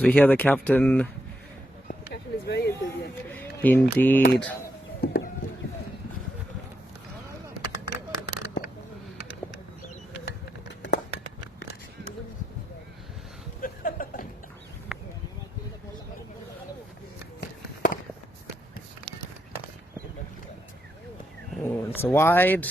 As we hear the captain. The captain is very enthusiastic. Indeed. Oh, it's a wide.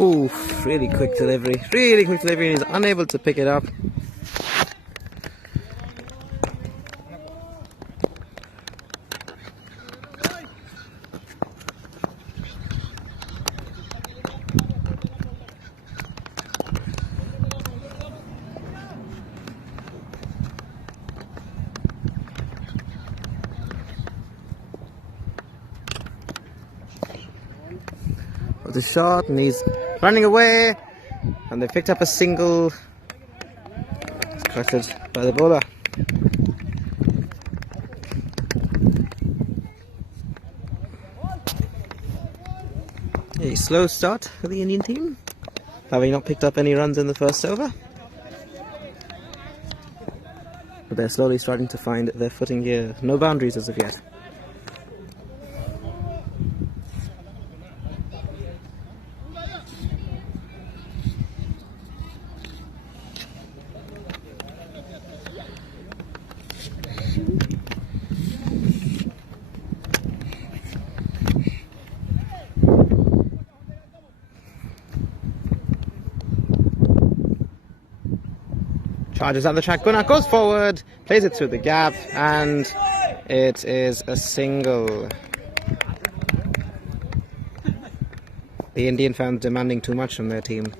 Oof, really quick delivery. Really quick delivery, and he's unable to pick it up. With the shot, and he's running away, and they picked up a single. It's collected by the bowler. A slow start for the Indian team, having not picked up any runs in the first over. But they're slowly starting to find their footing here. No boundaries as of yet. Charges up the track, Gunnar goes forward, plays it through the gap, and it is a single. The Indian fans demanding too much from their team.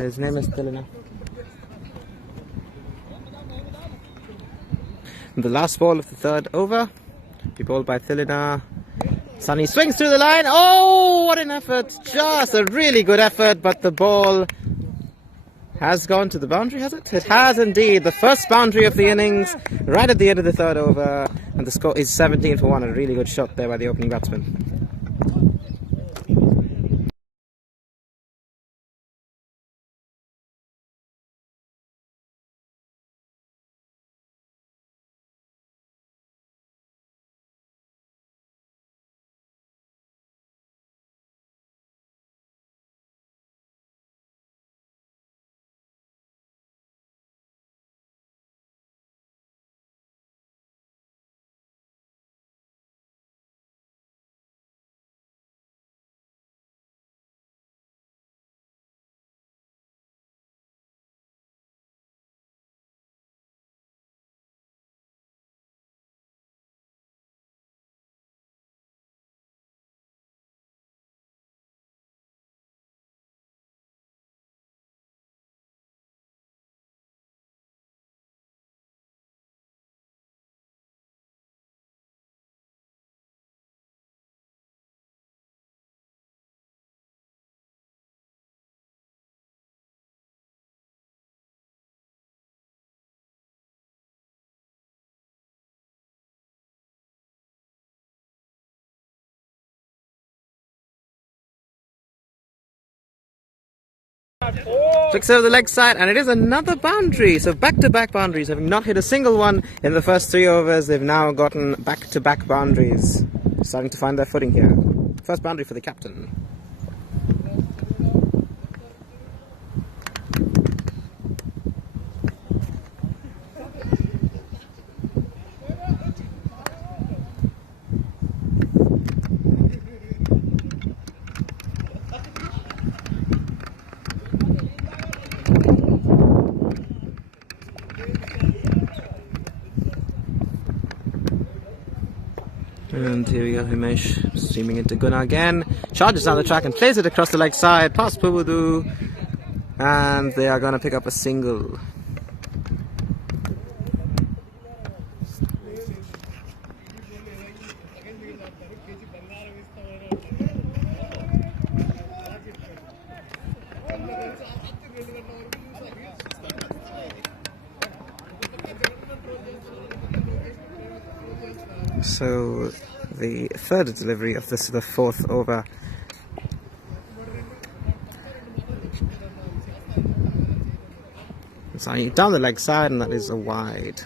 His name is Tilina. The last ball of the third over, be bowled by Tilina. Sunny swings through the line. Oh, what an effort. Just a really good effort, but the ball has gone to the boundary, has it? It has indeed. The first boundary of the innings, right at the end of the third over, and the score is 17 for 1. A really good shot there by the opening batsman. Flicks over the leg side, and it is another boundary. So back-to-back boundaries. Having not hit a single one in the first 3 overs, they've now gotten back-to-back boundaries. Starting to find their footing here. First boundary for the captain. And here we go, Himesh streaming into Gunnar again. Charges down the track and plays it across the leg side, past Pubudu. And they are going to pick up a single. So the third delivery of this, the fourth over. So down the leg side, and that is a wide.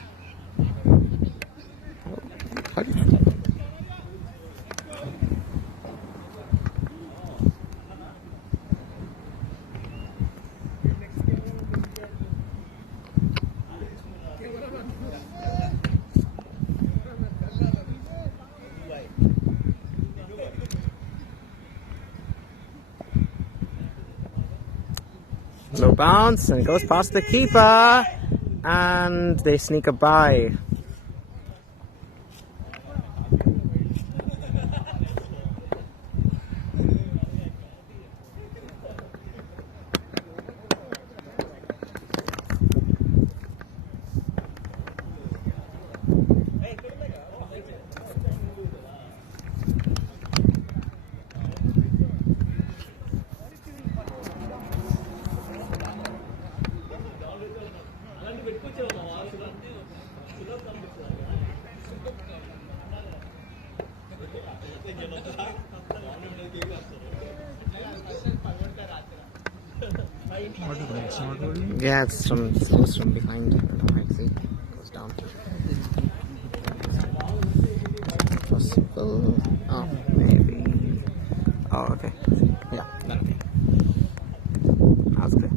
Low bounce, and it goes past the keeper, and they sneak a bye. Yeah, it's close from behind. I don't know, I see. It goes down. Possible. Oh, maybe. Oh, okay. Yeah, then okay. That's clear.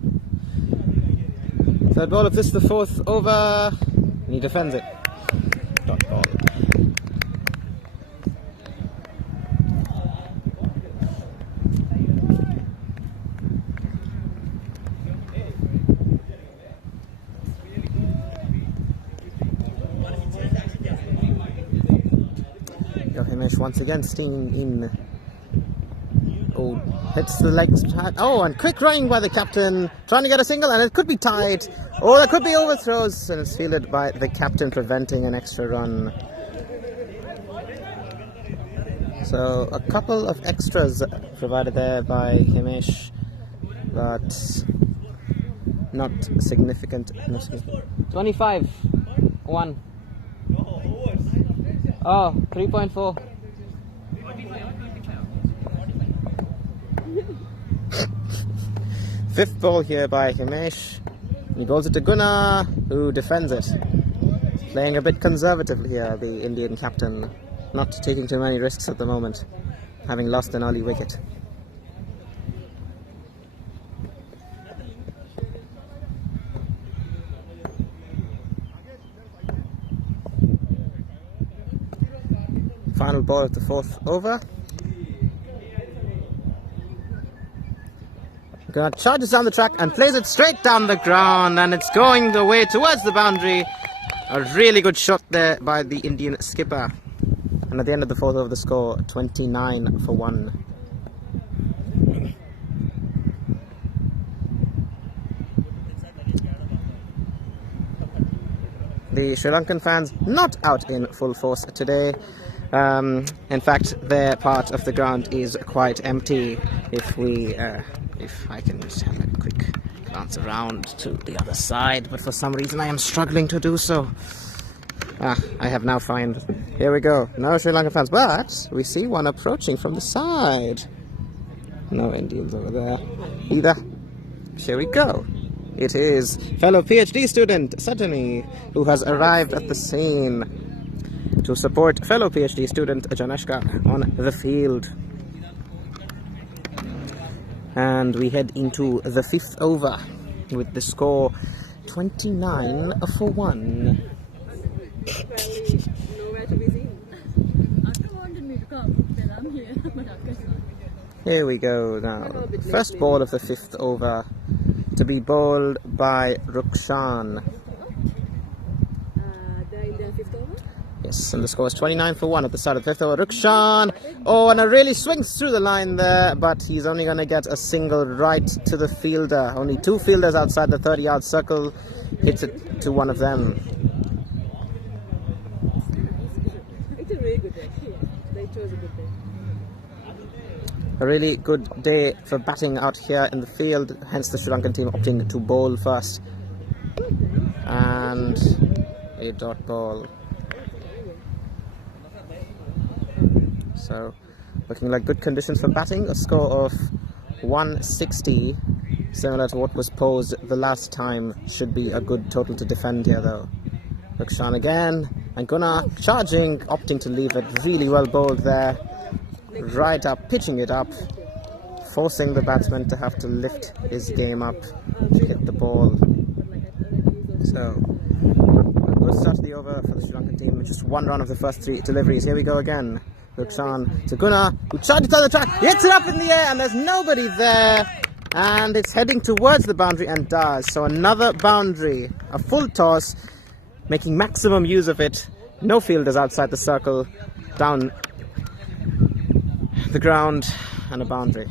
Third ball of this, the fourth over. And he defends it. Dot ball. Himesh once again stinging in. Oh, hits the legs. Oh, and quick running by the captain, trying to get a single, and it could be tied. Oh, that could be overthrows, and it's fielded by the captain, preventing an extra run. So a couple of extras provided there by Himesh, but not significant. 25-1. Oh, 3.4. Fifth ball here by Himesh. He goes it to Gunnar, who defends it. Playing a bit conservatively here, the Indian captain. Not taking too many risks at the moment, having lost an early wicket. Final ball of the fourth over. Gunnar charges down the track and plays it straight down the ground, and it's going the way towards the boundary. A really good shot there by the Indian skipper. And at the end of the fourth over, the score 29-1. The Sri Lankan fans not out in full force today. In fact, their part of the ground is quite empty. If I can just have a quick glance around to the other side, but for some reason I am struggling to do so. I have now found. Here we go. No Sri Lankan fans, but we see one approaching from the side. No Indians over there either. Here we go. It is fellow PhD student Sachin who has arrived at the scene to support fellow PhD student Janeshka on the field. And we head into the fifth over with the score 29-1. Nowhere to be seen. Akka wanted me to come, then I'm here, but Akka's not. Here we go now. First ball of the fifth over to be bowled by Rukshan. They're in their fifth over? Yes, and the score is 29-1 at the start of the fifth over. Rukshan, oh, and it really swings through the line there, but he's only going to get a single right to the fielder. Only two fielders outside the 30-yard circle. Hits it to one of them. It's a really good day. They chose a good day. A really good day for batting out here in the field, hence the Sri Lankan team opting to bowl first. And a dot ball. So looking like good conditions for batting. A score of 160, similar to what was posed the last time, should be a good total to defend here though. Rukshan again, and Gunnar charging, opting to leave it. Really well bowled there. Right up, pitching it up, forcing the batsman to have to lift his game up to hit the ball. So, a good start to the over for the Sri Lankan team. Just one run of the first 3 deliveries. Here we go again. Rukshan to Gunnar, who charges on the track, hits it up in the air, and there's nobody there. And it's heading towards the boundary and does. So another boundary, a full toss, making maximum use of it. No fielders outside the circle, down the ground, and a boundary.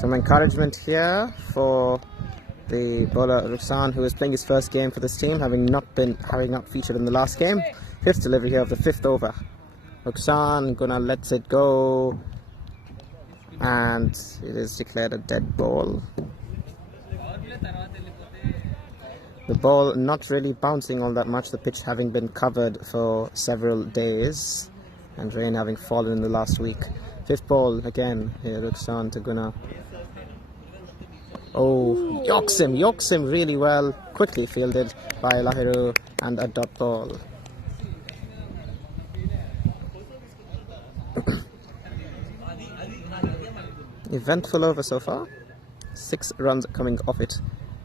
Some encouragement here for the bowler Rukshan, who is playing his first game for this team, having not featured in the last game. 5th delivery here of the 5th over. Rukshan gonna lets it go, and it is declared a dead ball. The ball not really bouncing all that much, the pitch having been covered for several days and rain having fallen in the last week. 5th ball again here, Rukshan to Gunnar. Oh, yokes him really well. Quickly fielded by Lahiru, and a dot ball. Eventful over so far. 6 runs coming off it,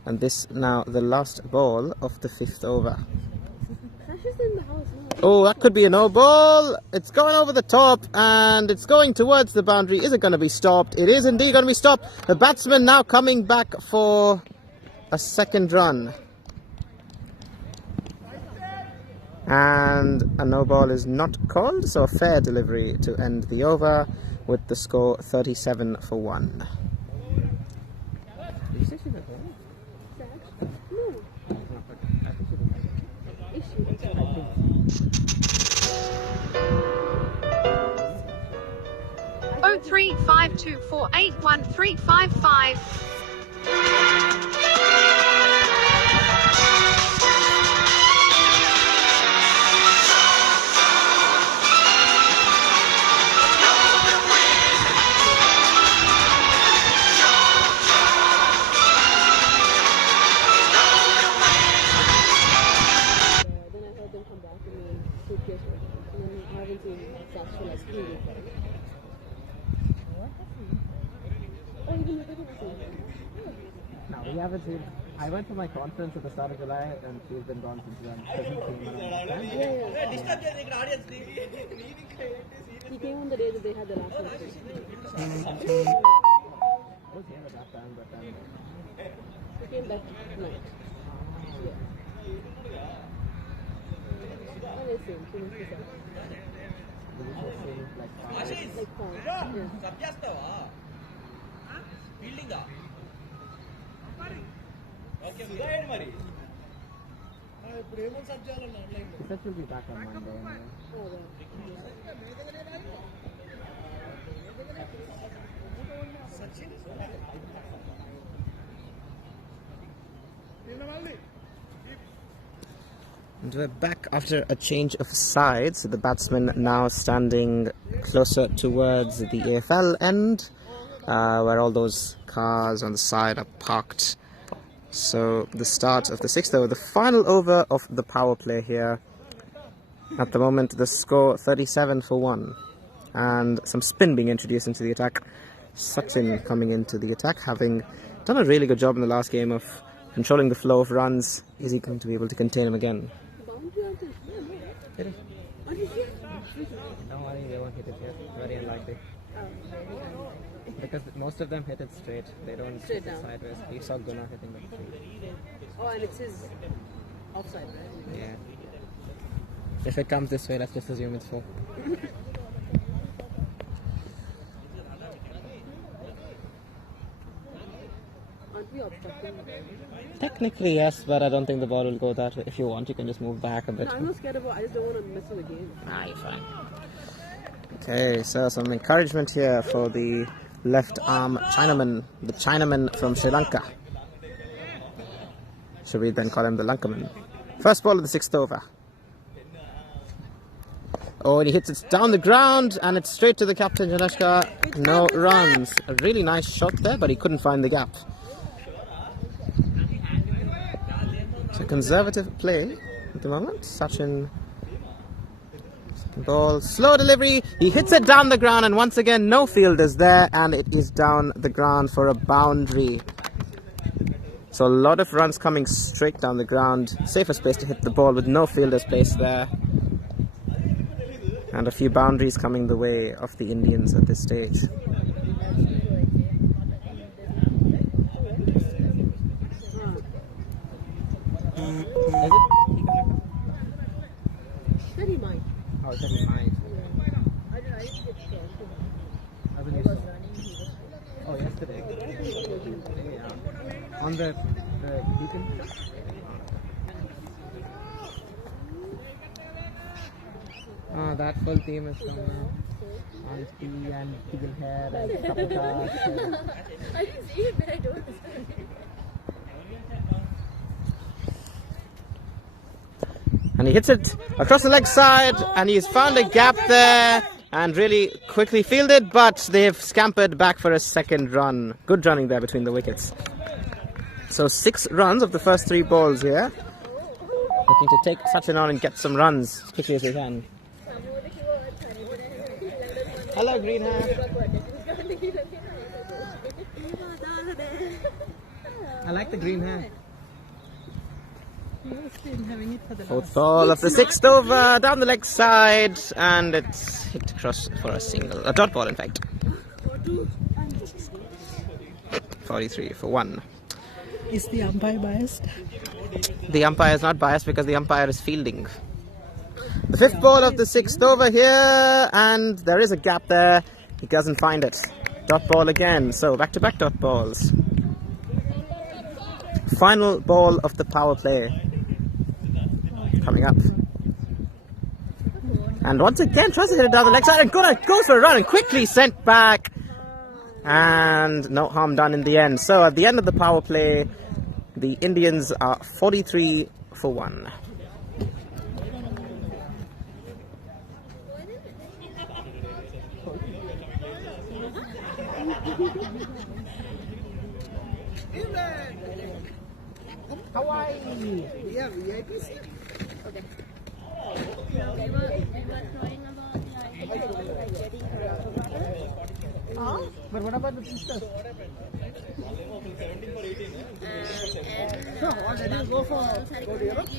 and this now the last ball of the 5th over. Oh, that could be a no ball. It's going over the top and it's going towards the boundary. Is it going to be stopped? It is indeed going to be stopped. The batsman now coming back for a 2nd run. And a no ball is not called, so a fair delivery to end the over with the score 37 for 1. Did you say she went home? No. 0352481355. No, we haven't seen. I went to my conference at the start of July and she's been gone since then. He came on the day that they had the last match. I was here at that time, but He came back tonight. Yeah. Oh, they same. Like 5. Sachin will be back on Monday anyway. And we're back after a change of sides. The batsman now standing closer towards the AFL end, where all those cars on the side are parked. So the start of the 6th over, the final over of the power play here. At the moment the score 37 for 1, and some spin being introduced into the attack. Sachin coming into the attack, having done a really good job in the last game of controlling the flow of runs. Is he going to be able to contain him again? Hit it. No worry, they won't hit it yet. Very unlikely. Because most of them hit it straight. They don't hit it sideways. We saw Gunnar hitting it straight. Oh, and it's his offside, right? Yeah. If it comes this way, let's just assume it's 4. Aren't we obstructing? Technically, yes, but I don't think the ball will go that way. If you want, you can just move back a bit. No, I'm not scared about. I just don't want to miss it again. Ah, you're fine. Okay, so some encouragement here for the left arm Chinaman, the Chinaman from Sri Lanka. Should we then call him the Lankaman? First ball of the 6th over. Oh, and he hits it down the ground, and it's straight to the captain, Janeshka. No runs. A really nice shot there, but he couldn't find the gap. So conservative play at the moment. Sachin. Second ball, slow delivery. He hits it down the ground, and once again, no fielders there, and it is down the ground for a boundary. So a lot of runs coming straight down the ground. Safer space to hit the ball with no fielders placed there. And a few boundaries coming the way of the Indians at this stage. Said he might. Oh, said he might. I didn't get I believe so. Oh, yesterday. Yeah. On the beacon. Oh, that full team is coming. Auntie and Tiggle hair and couple cars. I didn't see it, but I don't understand. And he hits it across the leg side, and he's found a gap there and really quickly fielded, but they've scampered back for a second run. Good running there between the wickets. So 6 runs of the first 3 balls here. Looking to take Sachin on and get some runs as quickly as they can. Hello, green hair. I like the green hair. Fourth ball of the 6th over, down the leg side, and it's hit across for a single, a dot ball in fact. 43 for 1. Is the umpire biased? The umpire is not biased because the umpire is fielding. The 5th ball of the 6th over here, and there is a gap there. He doesn't find it. Dot ball again, so back-to-back dot balls. Final ball of the power play coming up. And once again tries to hit it down the leg side and goes for a run and quickly sent back. And no harm done in the end. So at the end of the power play, the Indians are 43 for 1. Hawaii! Yeah, VIP. Okay. We were talking about the idea of like getting her. But what about the sisters? No, what did you go for? Go to Europe?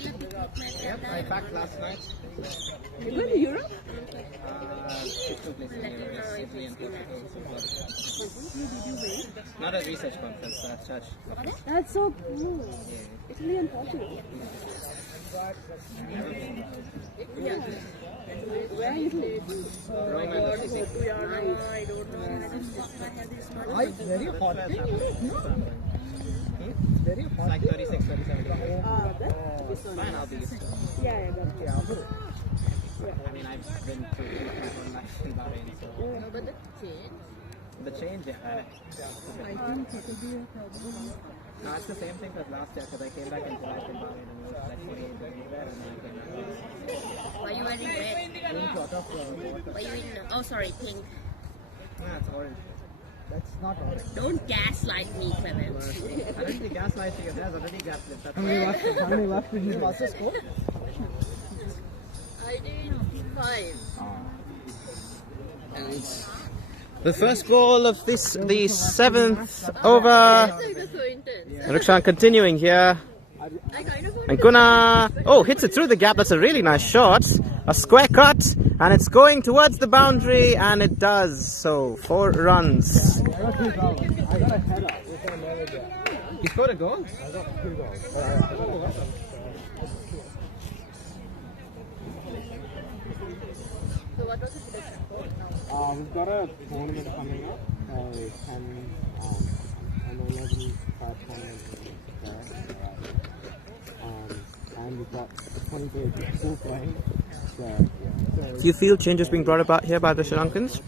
Yep, I packed last night. You going to Europe? Not a research conference, a church. That's so cool. Italy and Portugal. Yeah. Where are you stayed? Rome and the city. I don't know. It's very hot. Very hot. It's like 36, 37 degrees. That's Fine, I'll be used to it. yeah, that's I mean, I've been through my whole life in Bahrain, so. But the change. The change, yeah. I think it will be a problem. No, it's the same thing as last year because I came back into life in Bahrain and it was like 48 degrees there and then I came back. Why are you wearing red? Being short of water. Why are you in? Oh, sorry, pink. No, it's orange. That's not orange. Don't gaslight me, Clement. I don't think gaslighting is there's already gaslit. That's How many laps did you do? What's the score? I did 5. The first ball of this, the 7th over. That's so intense. Rukshan continuing here. I kind of want And Guna, oh, hits it through the gap. That's a really nice shot. A square cut, and it's going towards the boundary, and it does. So 4 runs. I got a header. He scored a goal? I got 2 goals. Oh, awesome. So what was the prediction? We've got a tournament coming up, and Few field changes being brought about here by the Sri Lankans.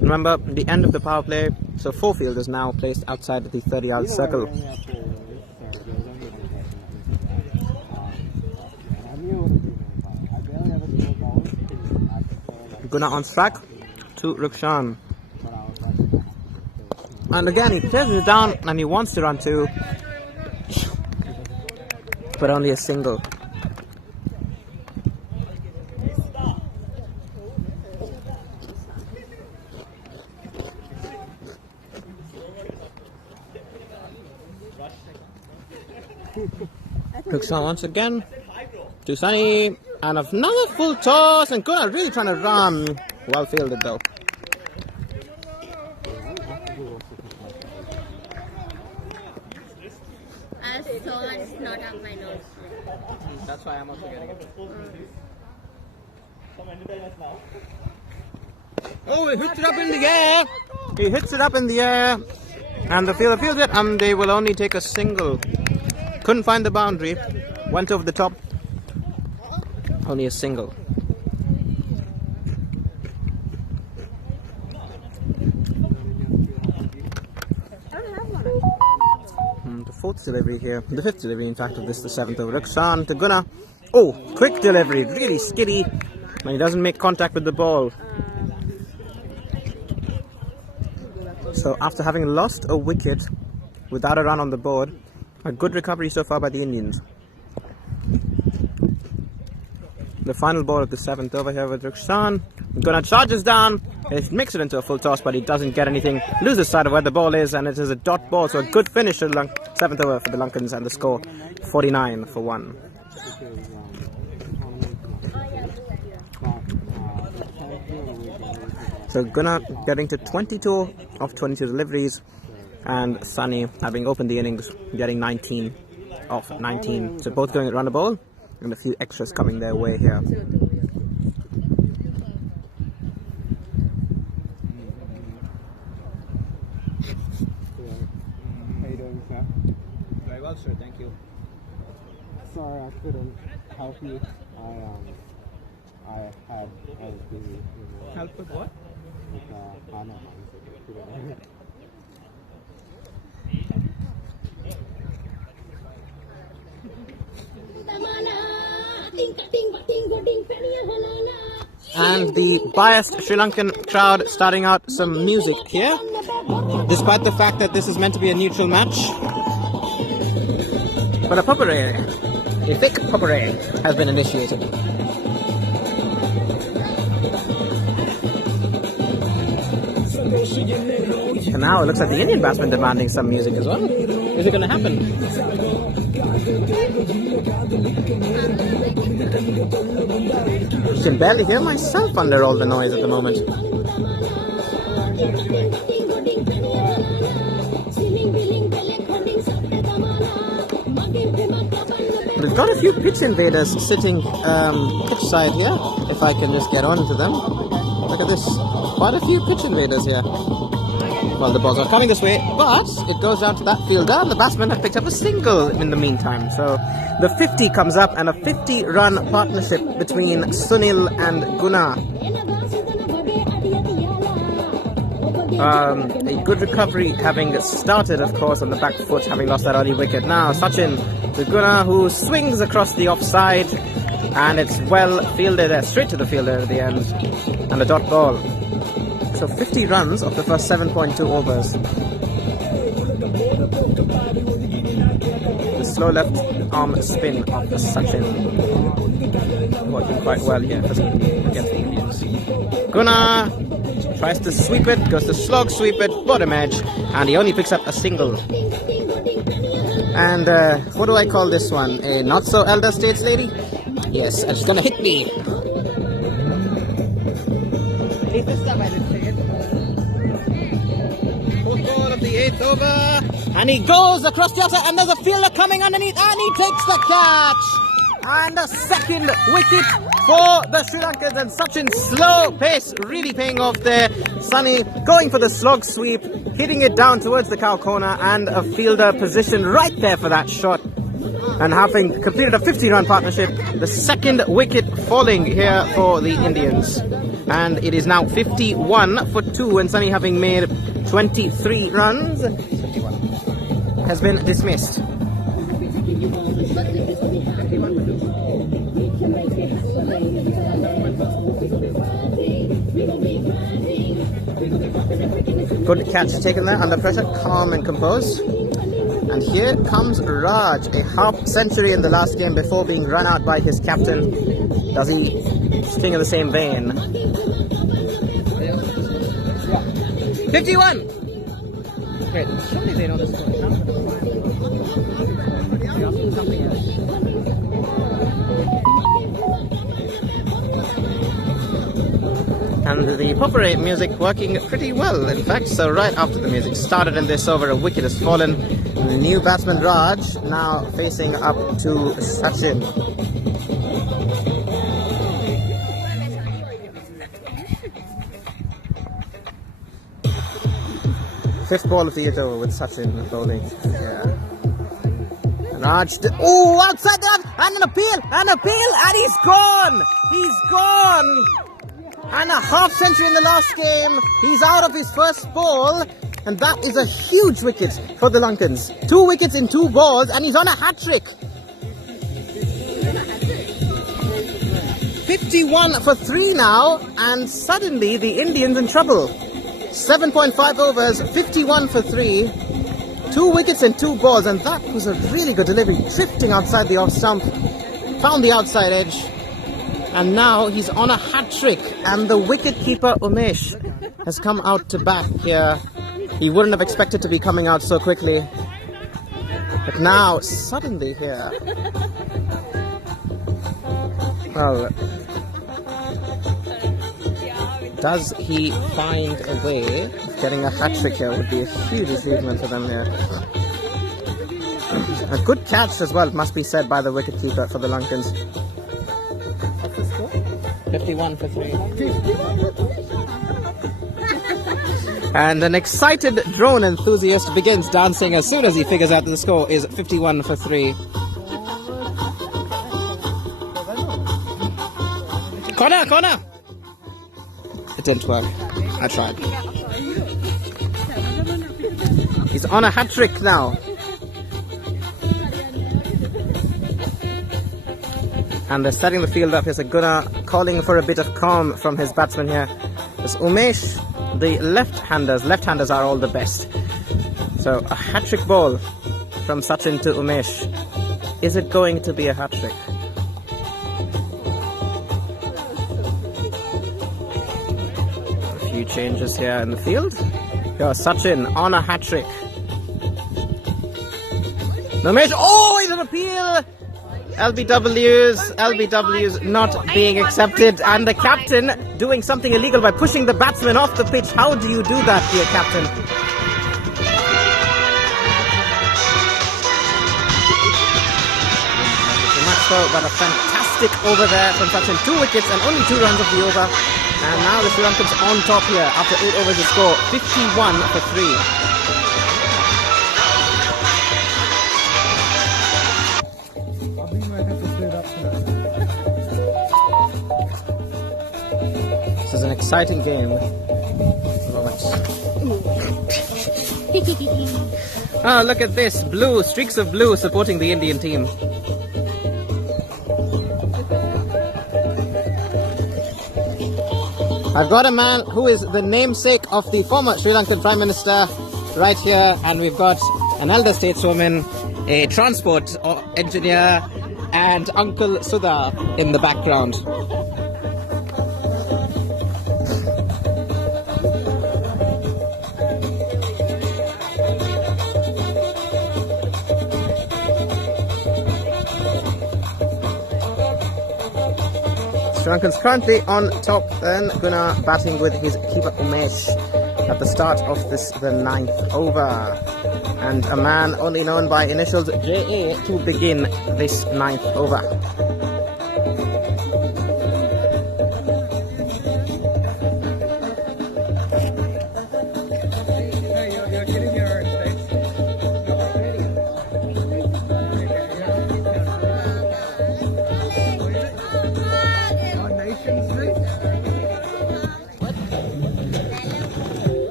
Remember, the end of the power play, so 4 fielders now placed outside the 30-yard circle. Guna on strike to Rukshan. And again, he places it down and he wants to run 2, but only a single. Rukshan once again to Sunny, and another full toss, and Guna really trying to run. Well fielded though. It's not up my nose. That's why I'm also getting it. Oh, he hits it up in the air. He hits it up in the air, and the fielder feels it, and they will only take a single. Couldn't find the boundary. Went over the top. Only a single. The 4th delivery here. The 5th delivery, in fact, of this, the 7th over. Rukshan to Guna. Oh, quick delivery. Really skiddy. And he doesn't make contact with the ball. So after having lost a wicket without a run on the board, a good recovery so far by the Indians. The final ball of the 7th over here with Rukshan. Guna charges down. He makes it into a full toss, but he doesn't get anything. Loses sight of where the ball is, and it is a dot ball. So a good finish at 7th over for the Lankans, and the score 49 for 1. So Guna getting to 22 of 22 deliveries, and Sunny, having opened the innings, getting 19 of 19. So both going at run a ball, and a few extras coming their way here. How you doing, sir? Very well, sir. Thank you. Sorry, I couldn't help you. I was busy. Help with what? With Hana. And the biased Sri Lankan crowd starting out some music here, despite the fact that this is meant to be a neutral match. But a potpourri, a thick potpourri, has been initiated. And now it looks like the Indian batsman demanding some music as well. Is it going to happen? I can barely hear myself under all the noise at the moment. We've got a few pitch invaders sitting pitch side here, if I can just get on to them. Look at this, quite a few pitch invaders here. Well, the balls are coming this way, but it goes down to that fielder, and the batsman have picked up a single in the meantime. So the 50 comes up, and a 50-run partnership between Sunil and Guna. A good recovery having started, of course, on the back foot, having lost that early wicket. Now Sachin to Guna, who swings across the offside, and it's well fielded, straight to the fielder at the end, and a dot ball. So 50 runs of the first 7.2 overs. The slow left arm spin of Sachin working quite well here against the Indians. Guna tries to sweep it, goes to slog sweep it, bottom edge, and he only picks up a single. And what do I call this one? A not so elder states lady? Yes, and she's gonna hit me. Fourth ball of the 8th over, and he goes across the outside, and there's a fielder coming underneath, and he takes the catch. And a second wicket for the Sri Lankans, and Sachin's slow pace really paying off there. Sunny going for the slog sweep, hitting it down towards the cow corner, and a fielder positioned right there for that shot. And having completed a 50-run partnership, the second wicket falling here for the Indians. And it is now 51 for 2, and Sunny, having made 23 runs, has been dismissed. Good catch taken there under pressure, calm and composed. And here comes Raj, a half century in the last game before being run out by his captain. Does he sting in the same vein? 51! Wait, surely they know this is going to And the potpourri music working pretty well, in fact. So right after the music started in this over, a wicket has fallen. The new batsman Raj now facing up to Sachin. Fifth ball of the over with Sachin bowling. Yeah. Raj, oh, outside that, and an appeal, and he's gone! He's gone! And a half century in the last game. He's out of his first ball, and that is a huge wicket for the Lankans. 2 wickets in 2 balls, and he's on a hat-trick. 51 for 3 now, and suddenly the Indians in trouble. 7.5 overs, 51 for 3. 2 wickets and 2 balls, and that was a really good delivery. Drifting outside the off stump, found the outside edge. And now he's on a hat-trick, and the wicket-keeper Umesh has come out to bat here. He wouldn't have expected to be coming out so quickly. But now, suddenly here... Well... Does he find a way of getting a hat-trick here? Would be a huge achievement for them here. A good catch as well, it must be said, by the wicket-keeper for the Lankans. 51 for 3. And an excited drone enthusiast begins dancing as soon as he figures out that the score is 51 for 3. Corner! It didn't work. I tried. He's on a hat-trick now. And they're setting the field up. Here's a Gunnar calling for a bit of calm from his batsman here. There's Umesh, the left-handers. Left-handers are all the best. So a hat-trick ball from Sachin to Umesh. Is it going to be a hat-trick? A few changes here in the field. Here's Sachin on a hat-trick. Umesh, oh, it's an appeal! LBWs not being accepted, and the captain doing something illegal by pushing the batsman off the pitch. How do you do that, dear captain? Much so, but a fantastic over there from Sachin. 2 wickets and only 2 runs of the over. And now the Sri Lankans on top here after 8 overs to score. 51 for 3. This is an exciting game. Oh, look at this. Blue, streaks of blue supporting the Indian team. I've got a man who is the namesake of the former Sri Lankan Prime Minister right here, and we've got an elder stateswoman, a transport engineer, and Uncle Sudha in the background. Sri Lankans currently on top, then Gunnar batting with his keeper Umesh at the start of this, the 9th over. And a man only known by initials JA to begin this 9th over.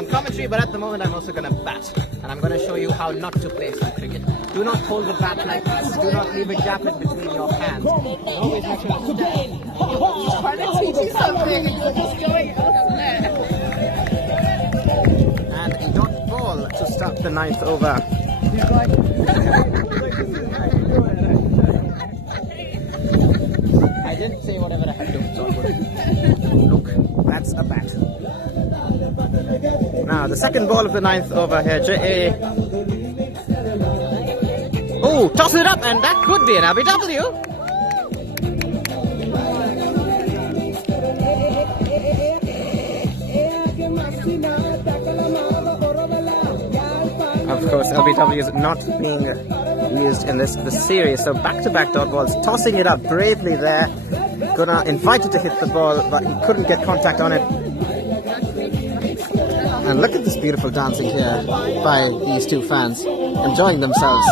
on commentary, but at the moment I'm also going to bat. And I'm going to show you how not to play some cricket. Do not hold the bat like this. Do not leave a gap in between your hands. Always make sure you stand. Trying to teach you something and you're just going elsewhere. And a dot ball to start the 9th over. I didn't say whatever I had to do, so I wouldn't. Look, that's a bat. Now, the second ball of the 9th over here, J.A. Oh, toss it up, and that could be an LBW. Of course, LBW is not being used in this series, so back-to-back dot balls, tossing it up bravely there. Gunnar invited to hit the ball, but he couldn't get contact on it. And look at this beautiful dancing here by these two fans, enjoying themselves.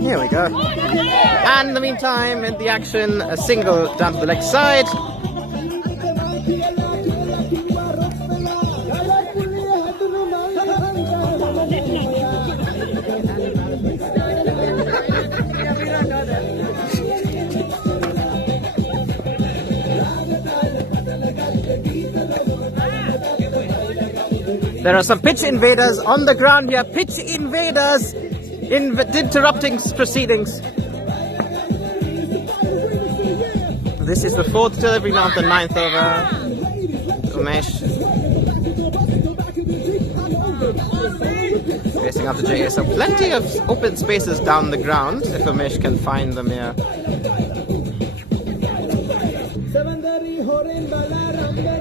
Here we go. And in the meantime, in the action, a single down to the leg side. There are some pitch invaders on the ground here. Pitch invaders interrupting proceedings. This is the 4th delivery now of the 9th over. Umesh facing up the JA. So plenty of open spaces down the ground if Umesh can find them here.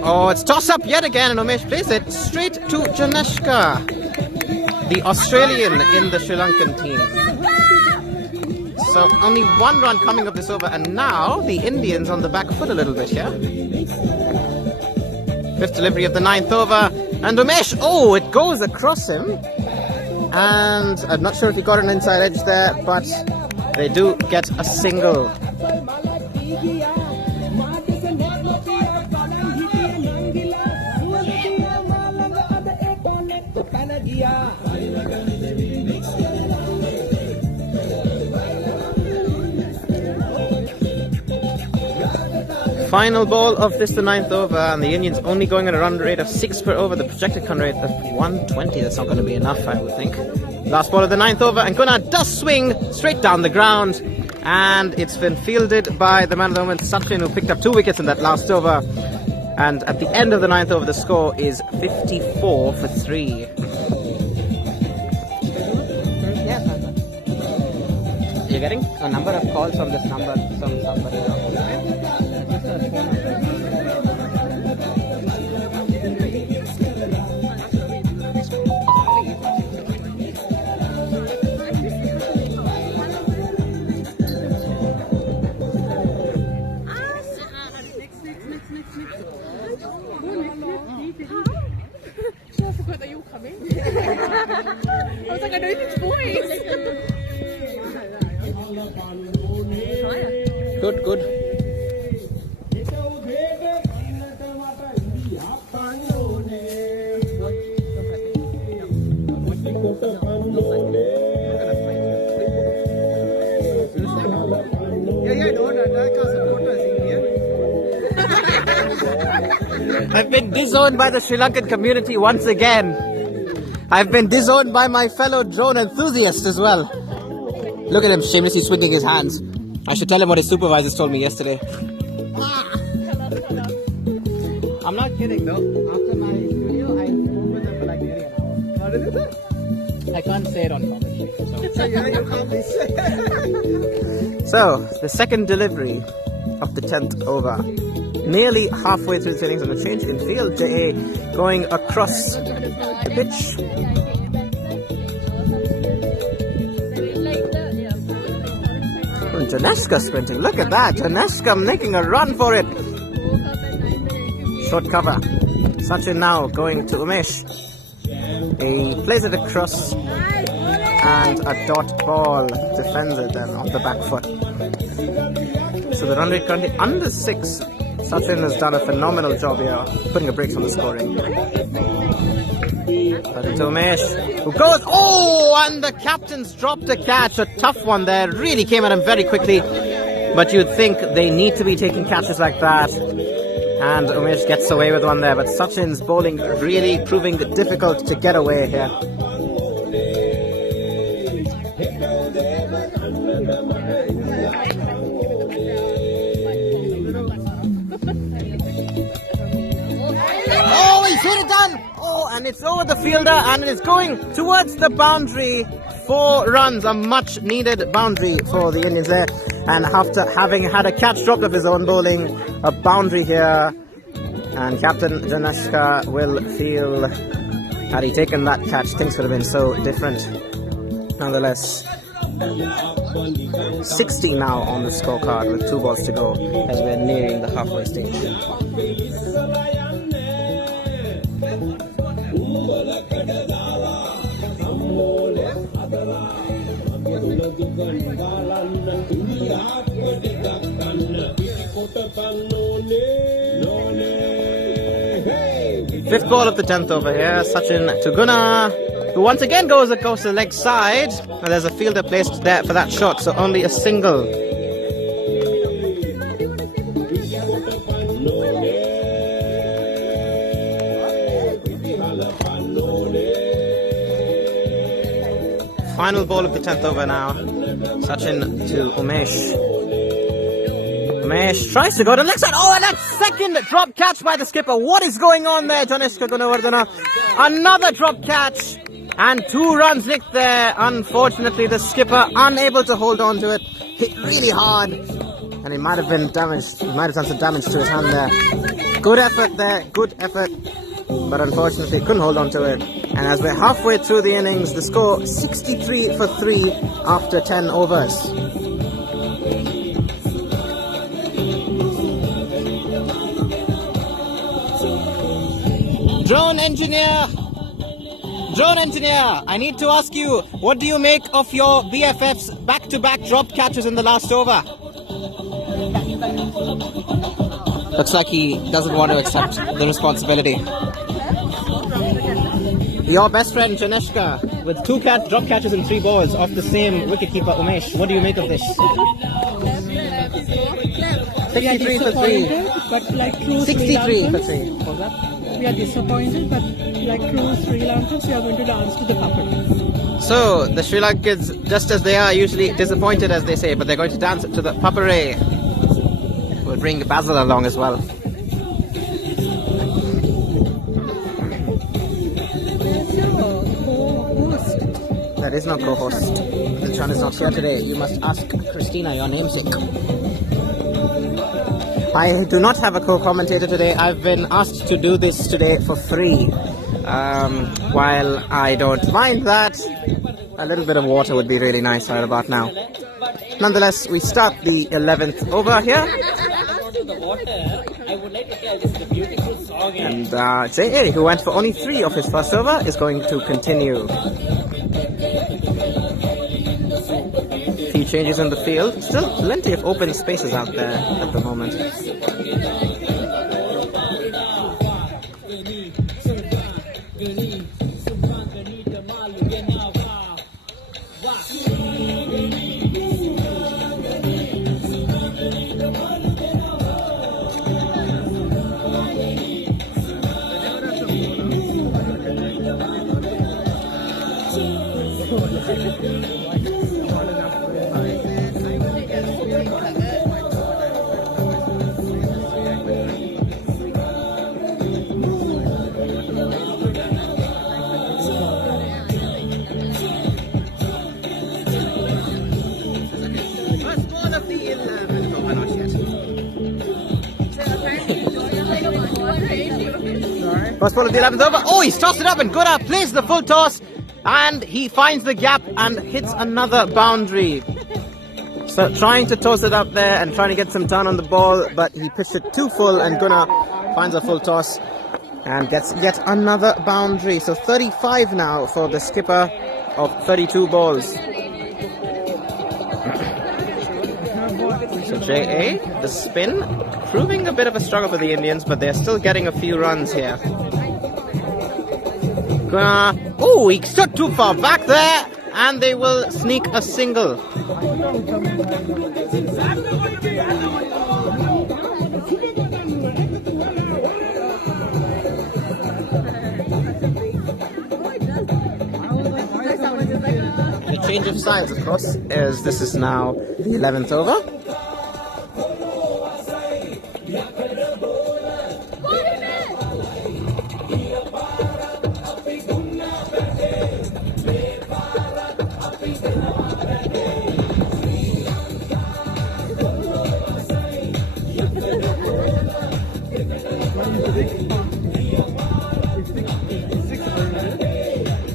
Oh, it's toss up yet again, and Umesh plays it straight to Janeshka, the Australian in the Sri Lankan team. So only one run coming of this over, and now the Indians on the back foot a little bit here. 5th delivery of the 9th over, and Umesh, oh, it goes across him. And I'm not sure if he got an inside edge there, but they do get a single. Final ball of this, the 9th over, and the Indians only going at a run rate of 6 per over. The projected run rate of 120. That's not going to be enough, I would think. Last ball of the 9th over, and Gunnar does swing straight down the ground, and it's been fielded by the man of the moment, Sachin, who picked up 2 wickets in that last over. And at the end of the 9th over, the score is 54 for 3. You're getting a number of calls from this number from somebody. I forgot that you were coming. I was like, I know his voice. Good, good. I've been disowned by the Sri Lankan community once again. I've been disowned by my fellow drone enthusiasts as well. Look at him shamelessly swinging his hands. I should tell him what his supervisors told me yesterday. I'm not kidding though. After my video, I spoke with them for like nearly an hour. How did it? I can't say it on commentary. So, the second delivery of the 10th over. Nearly halfway through the innings on the change in field. J.A. going across the pitch. And Janeshka sprinting. Look at that. Janeshka making a run for it. Short cover. Sachin now going to Umesh. He plays it across. And a dot ball defends it then off the back foot. So the run rate currently under 6 Sachin has done a phenomenal job here, putting a brakes on the scoring. But it's Umesh, who goes, oh, and the captain's dropped a catch, a tough one there, really came at him very quickly. But you'd think they need to be taking catches like that. And Umesh gets away with one there, but Sachin's bowling really proving difficult to get away here. Oh, he's hit it done! Oh, and it's over the fielder and it is going towards the boundary. 4 runs, a much needed boundary for the Indians there. And after having had a catch dropped of his own bowling, a boundary here. And Captain Janeshka will feel, had he taken that catch, things would have been so different. Nonetheless, 60 now on the scorecard with 2 balls to go as we're nearing the halfway stage. Fifth ball of the 10th over here. Sachin to Gunnar, who once again goes across the leg side. And there's a fielder placed there for that shot, so only a single. Final ball of the 10th over now. Sachin to Umesh. Umesh tries to go to the leg side. Oh, and that second drop catch by the skipper. What is going on there, Janeshka Gunawardena? Another drop catch and 2 runs nicked there. Unfortunately, the skipper unable to hold on to it. Hit really hard and he might have been damaged. He might have done some damage to his hand there. Good effort there, good effort. But unfortunately couldn't hold on to it. And as we're halfway through the innings, the score 63 for 3 after 10 overs. Drone engineer, I need to ask you, what do you make of your BFF's back-to-back drop catches in the last over? Looks like he doesn't want to accept the responsibility. Your best friend Janeshka with 2 drop catches and 3 balls off the same wicketkeeper Umesh. What do you make of this? 63 for 3. But like true 63 for 3. What was that? We are disappointed, but like true Sri Lankans, we are going to dance to the puppet. So, the Sri Lankans, just as they are usually disappointed as they say, but they're going to dance to the papare. We'll bring Basil along as well. There is no co-host. Dilshan is not here today. You must ask Christina, your namesake. I do not have a co-commentator today. I've been asked to do this today for free. While I don't mind that, a little bit of water would be really nice right about now. Nonetheless, we start the 11th over here. And J.A., who went for only 3 of his first over, is going to continue. Few changes in the field. Still plenty of open spaces out there at the moment. First ball of the 11th over. Oh, he's tossed it up and Gunnar plays the full toss and he finds the gap and hits another boundary. So trying to toss it up there and trying to get some turn on the ball, but he pitched it too full and Gunnar finds a full toss and gets yet another boundary. So 35 now for the skipper of 32 balls. So JA, the spin, proving a bit of a struggle for the Indians, but they're still getting a few runs here. Oh, he stood too far back there, and they will sneak a single. The change of sides, of course, as this is now the 11th over.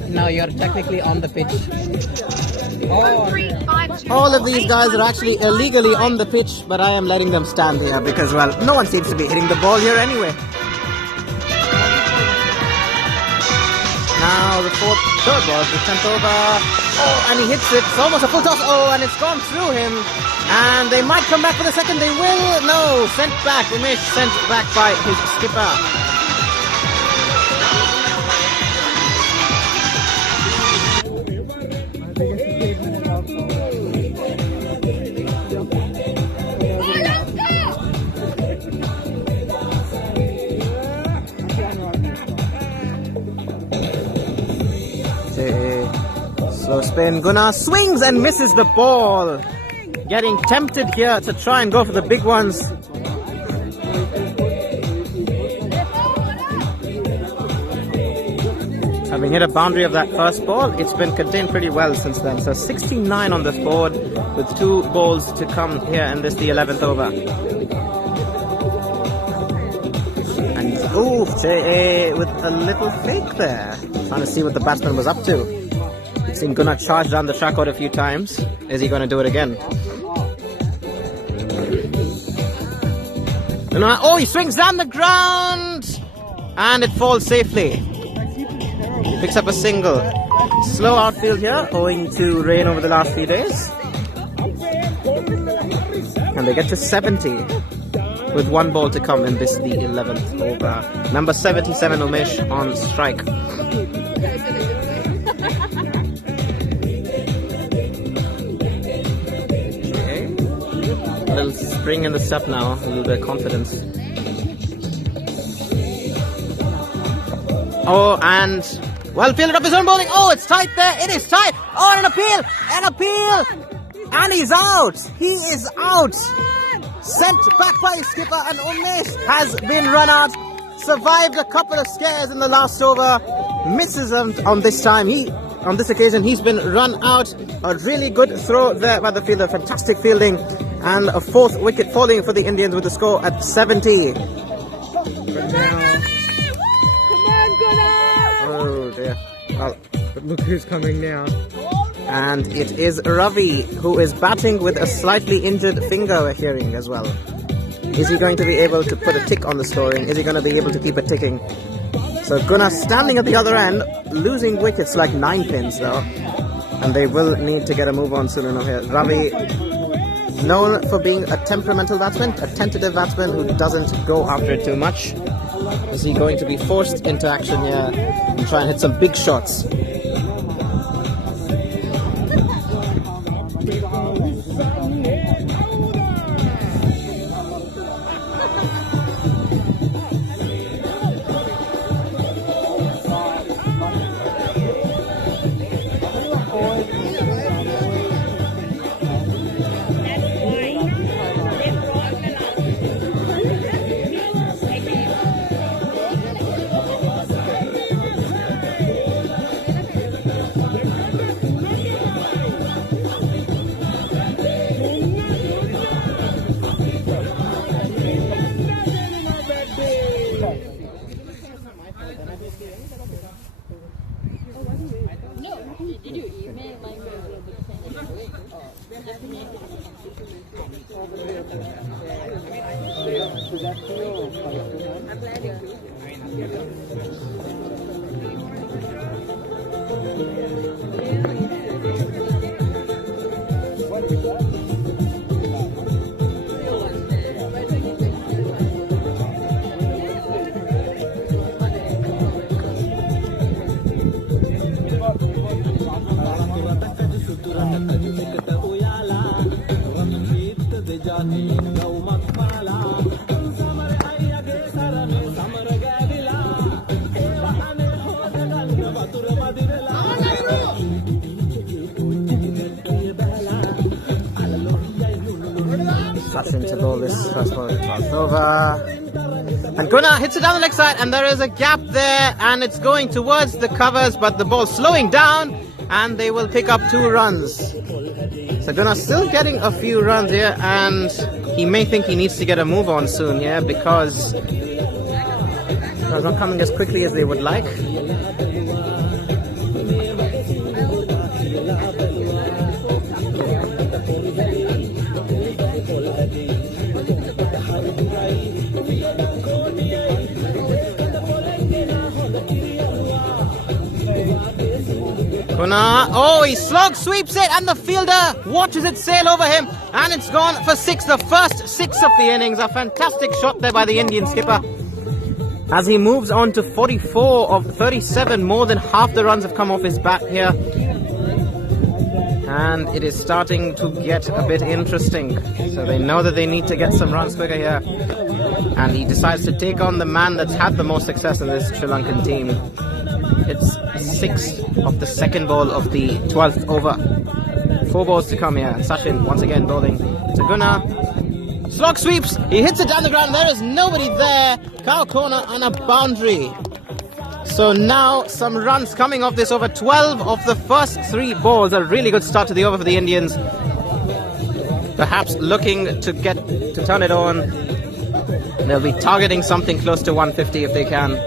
Now you're technically on the pitch. All of these guys are actually illegally on the pitch, but I am letting them stand here because, well, no one seems to be hitting the ball here anyway. Now the third ball is sent over. Oh, and he hits it. It's almost a full toss. Oh, and it's gone through him. And they might come back for the second. They will. No, sent back. Umesh sent back by his skipper. Slow spin, Gunnar swings and misses the ball. Getting tempted here to try and go for the big ones. Having hit a boundary of that first ball, it's been contained pretty well since then. So 69 on this board with 2 balls to come here in this, the 11th over. And ooh, JA with a little fake there. Trying to see what the batsman was up to. We've seen Gunnar charge down the track out a few times. Is he going to do it again? Oh, he swings down the ground! And it falls safely. Picks up a single. Slow outfield here, owing to rain over the last few days. And they get to 70 with 1 ball to come in this, the 11th over. Number 77, Umesh on strike. A little spring in the step now, a little bit of confidence. Oh, and well fielded up his own bowling. Oh, it's tight there. It is tight. Oh, an appeal. An appeal. And he's out. He is out. Sent back by his skipper, and Umesh has been run out. Survived a couple of scares in the last over. Misses on this time. On this occasion, he's been run out. A really good throw there by the fielder. Fantastic fielding. And a 4th wicket falling for the Indians with the score at 70. But now, oh dear. Well, but look who's coming now. And it is Ravi, who is batting with a slightly injured finger, we're hearing as well. Is he going to be able to put a tick on the scoring? Is he going to be able to keep it ticking? So Gunnar standing at the other end, losing wickets like 9 pins though. And they will need to get a move on soon enough here. Ravi, known for being a temperamental batsman, a tentative batsman who doesn't go after it too much. Is he going to be forced into action here and try and hit some big shots? Sachin to bowl this first ball, 12th over. And Gunnar hits it down the leg side, and there is a gap there, and it's going towards the covers, but the ball slowing down, and they will pick up 2 runs. So Gunnar still getting a few runs here, and he may think he needs to get a move on soon here because it's not coming as quickly as they would like. Gunnar, oh, he slog sweeps it, and the fielder watches it sail over him, and it's gone for 6, the first 6 of the innings. A fantastic shot there by the Indian skipper as he moves on to 44 of 37. More than half the runs have come off his bat here, and it is starting to get a bit interesting. So they know that they need to get some runs quicker here, and he decides to take on the man that's had the most success in this Sri Lankan team. It's 6th of the second ball of the 12th over. 4 balls to come here. Sachin once again bowling to Gunnar. Slog sweeps. He hits it down the ground. There is nobody there. Cow corner and a boundary. So now some runs coming off this over. 12 of the first 3 balls. A really good start to the over for the Indians. Perhaps looking to turn it on. They'll be targeting something close to 150 if they can.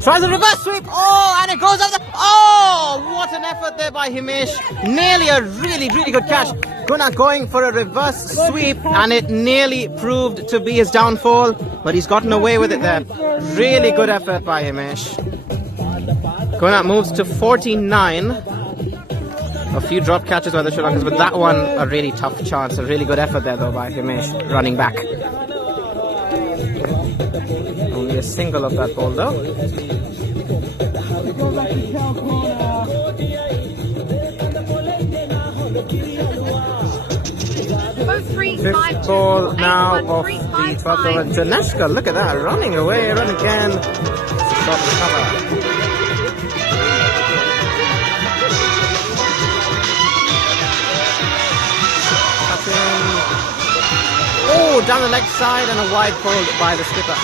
Tries a reverse sweep. Oh, and it goes up the... Oh, what an effort there by Himesh. Nearly a really, really good catch. Gunnar going for a reverse sweep, and it nearly proved to be his downfall, but he's gotten away with it there. Really good effort by Himesh. Gunnar moves to 49. A few drop catches by the Sri Lankans, but that one a really tough chance. A really good effort there though by Himesh running back. Only a single of that ball though. Fifth ball now of the 12th over. Janeshka, look at that, running away, run again. Stop the cover. Oh, down the leg side and a wide pull by the skipper,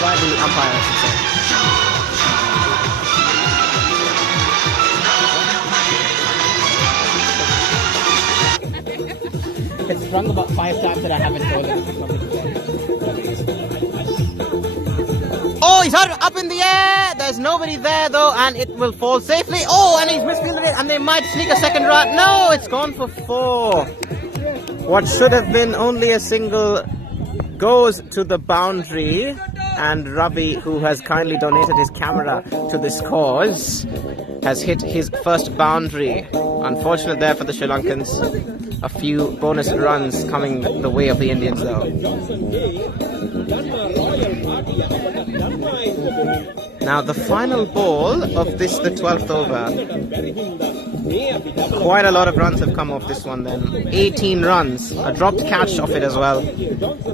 by the umpire, I should say. It's sprung about 5 times that I haven't told it. Oh, he's up in the air. There's nobody there though, and it will fall safely. Oh, and he's misfielded it, and they might sneak a second run. No, it's gone for 4. What should have been only a single goes to the boundary, and Ravi, who has kindly donated his camera to this cause, has hit his first boundary. Unfortunate there for the Sri Lankans. A few bonus runs coming the way of the Indians though. Now the final ball of this, the 12th over. Quite a lot of runs have come off this one then. 18 runs. A dropped catch off it as well.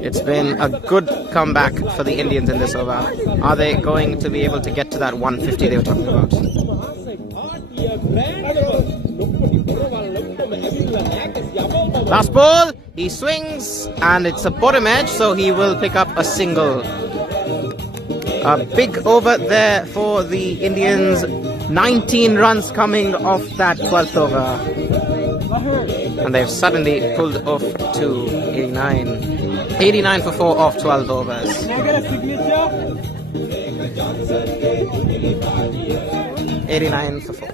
It's been a good comeback for the Indians in this over. Are they going to be able to get to that 150 they were talking about? Last ball, he swings, and it's a bottom edge, so he will pick up a single. A big over there for the Indians. 19 runs coming off that 12th over. And they've suddenly pulled off to 89. 89 for 4 off 12 overs. Can I get a signature? 89 for 4.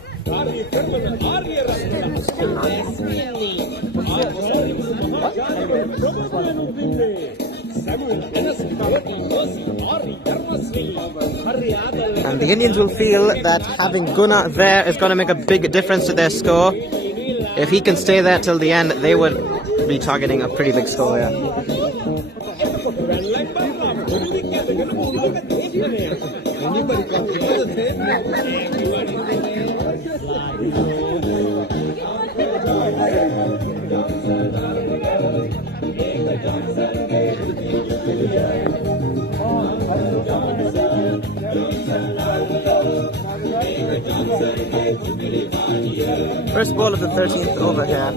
And the Indians will feel that having Guna there is going to make a big difference to their score. If he can stay there till the end, they would be targeting a pretty big score here. First ball of the 13th over here.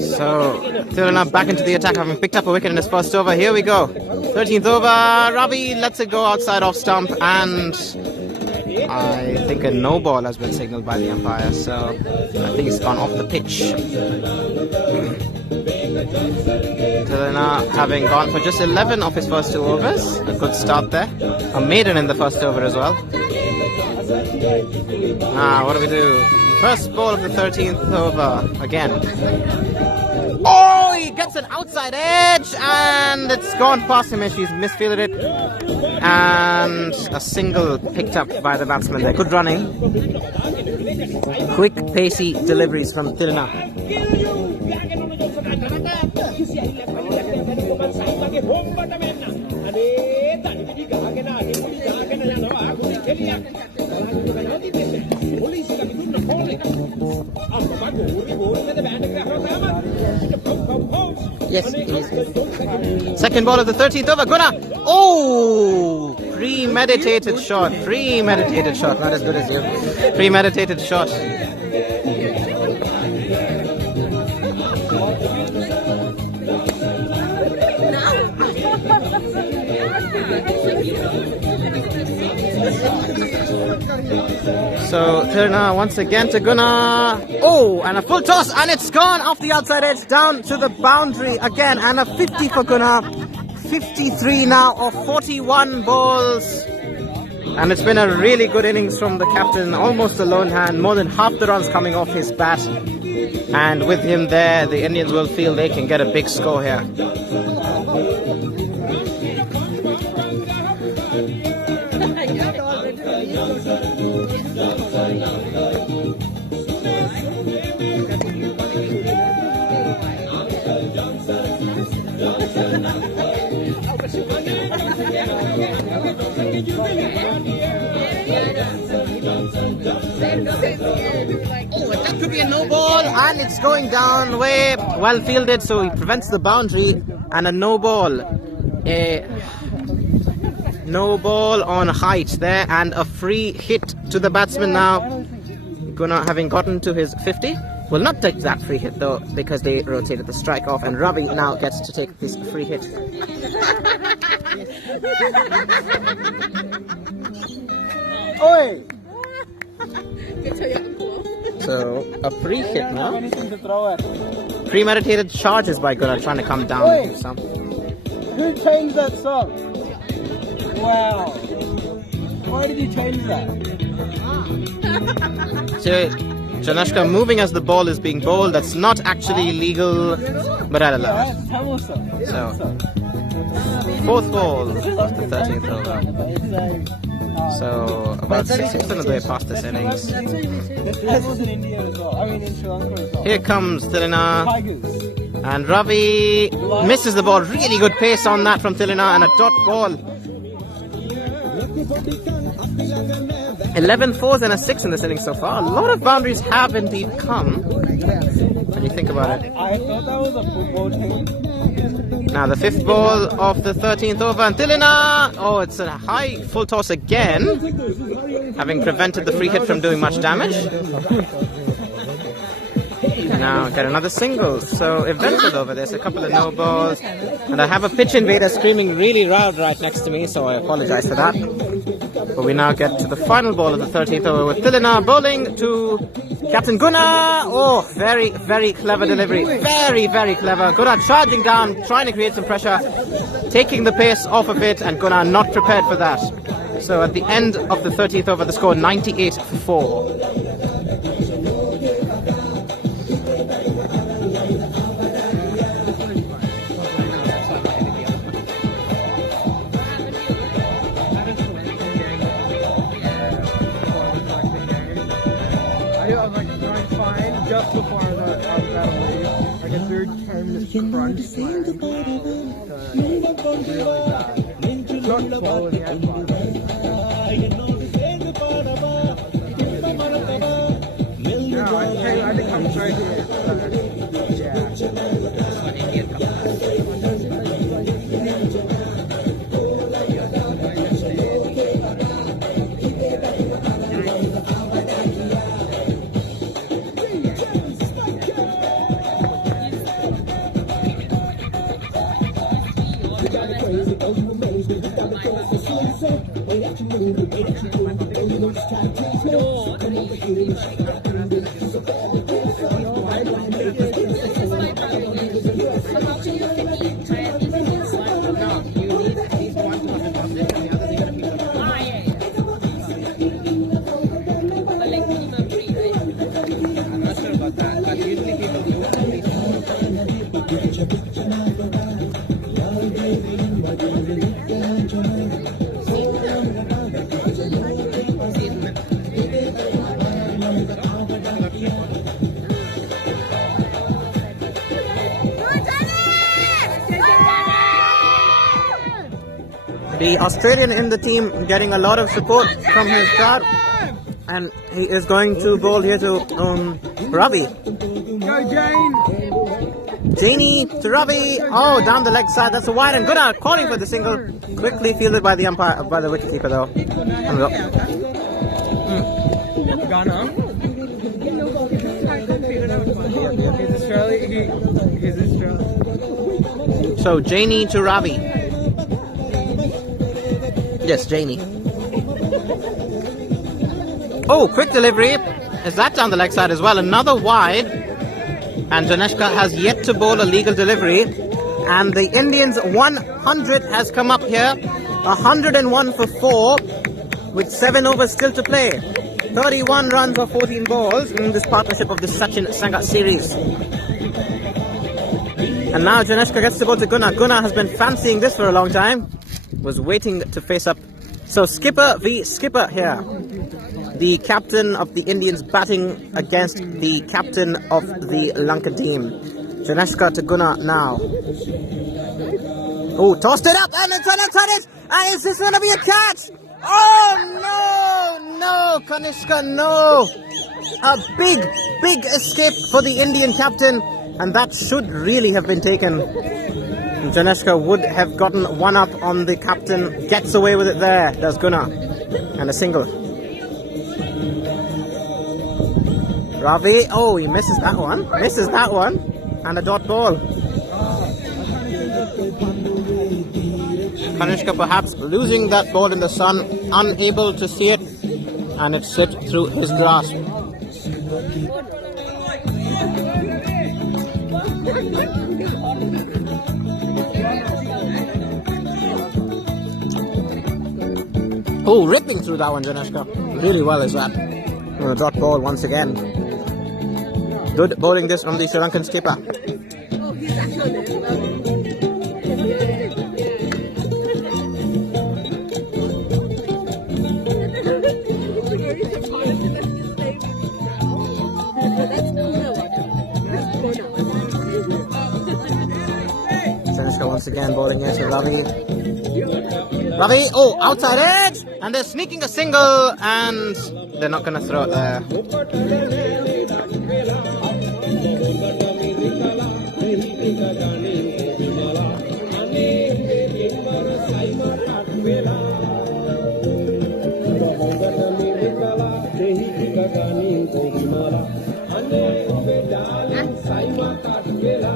So, Tirana back into the attack, having picked up a wicket in his first over. Here we go. 13th over. Ravi lets it go outside off stump, and I think a no ball has been signalled by the umpire. So, I think he's gone off the pitch. Tirana having gone for just 11 off his first 2 overs. A good start there. A maiden in the first over as well. Now, what do we do? First ball of the 13th over again. Oh, he gets an outside edge and it's gone past him. He's misfielded it. And a single picked up by the batsman there. Good running. Quick, pacey deliveries from Tirana. Yes, please. Second ball of the 13th over. Guna. Oh, premeditated shot. Premeditated shot. Not as good as you. Premeditated shot. So Tirana once again to Guna. Oh, and a full toss, and it's gone off the outside edge down to the boundary again, and a 50 for Guna. 53 now of 41 balls. And it's been a really good innings from the captain, almost a lone hand, more than half the runs coming off his bat. And with him there, the Indians will feel they can get a big score here. That could be a no ball, and it's going down way well fielded, so he prevents the boundary, and a no ball. A no ball on height there, and a free hit to the batsman now. Guna, having gotten to his 50, will not take that free hit though, because they rotated the strike off, and Ravi now gets to take this free hit. Oi! So, a free hit now. Anything to throw at. Premeditated charges by Guna, trying to come down and do some. Who changed that song? Wow. Why did you change that? So, Janashka moving as the ball is being bowled. That's not actually legal, but I'll allow it. So, fourth ball of the 13th over. So, about 6% of the way past this innings. This was in India as well. I mean in Sri Lanka as well. Here comes Tirana. Tigers. And Ravi misses the ball. Really good pace on that from Tirana, and a dot ball. 11 fours and a 6 in this innings so far. A lot of boundaries have indeed come. When you think about it. I thought that was a football team. Now the 5th ball of the 13th over, and Tilina! Oh, it's a high full toss again, having prevented the free hit from doing much damage. Now get another single. So eventually over, there's a couple of no balls, and I have a pitch invader screaming really loud right next to me, so I apologize for that. But we now get to the final ball of the 13th over with Tilina bowling to Captain Gunnar. Oh, very, very clever delivery. Very, very clever. Gunnar charging down, trying to create some pressure, taking the pace off of it, and Gunnar not prepared for that. So at the end of the 13th over, the score 98-4. I was like trying to find just before that leave, like a third 10-minute crunch plan. Really bad. Not falling yet, no, I think I'm trying to The Australian in the team getting a lot of support from his crowd, and he is going to bowl here to Ravi. go Jane! Janie to Ravi. Oh, down the leg side. That's a wide, and Gunnar calling for the single. Quickly fielded by the umpire, by the wicketkeeper though. Ghana. He's Australian. He's Australian. So Janie to Ravi. Yes, Janie. Oh, quick delivery. Is that down the leg side as well? Another wide. And Janeshka has yet to bowl a legal delivery. And the Indians 100 has come up here. 101 for 4 with 7 overs still to play. 31 runs for 14 balls in this partnership of the Sachin Sanga series. And now Janeshka gets to go to Gunnar. Gunnar has been fancying this for a long time. Was waiting to face up. So skipper v skipper here. The captain of the Indians batting against the captain of the Lanka team. Janeshka to Gunnar now. Oh, tossed it up and it's going to it. And is this going to be a catch? Oh no, Kanishka, no. A big escape for the Indian captain, and that should really have been taken. Janeshka would have gotten one up on the captain. Gets away with it there, does Gunnar. And a single. Ravi, oh, he misses that one. And a dot ball. Kanishka perhaps losing that ball in the sun, unable to see it, and it slipped through his grasp. Oh, ripping through that one, Janeshka. Really well is that. A dot ball once again. Good bowling this from the Sri Lankan skipper. Janeshka once again bowling here to Ravi. Ravi, oh, outside edge, and they're sneaking a single, and they're not going to throw it there.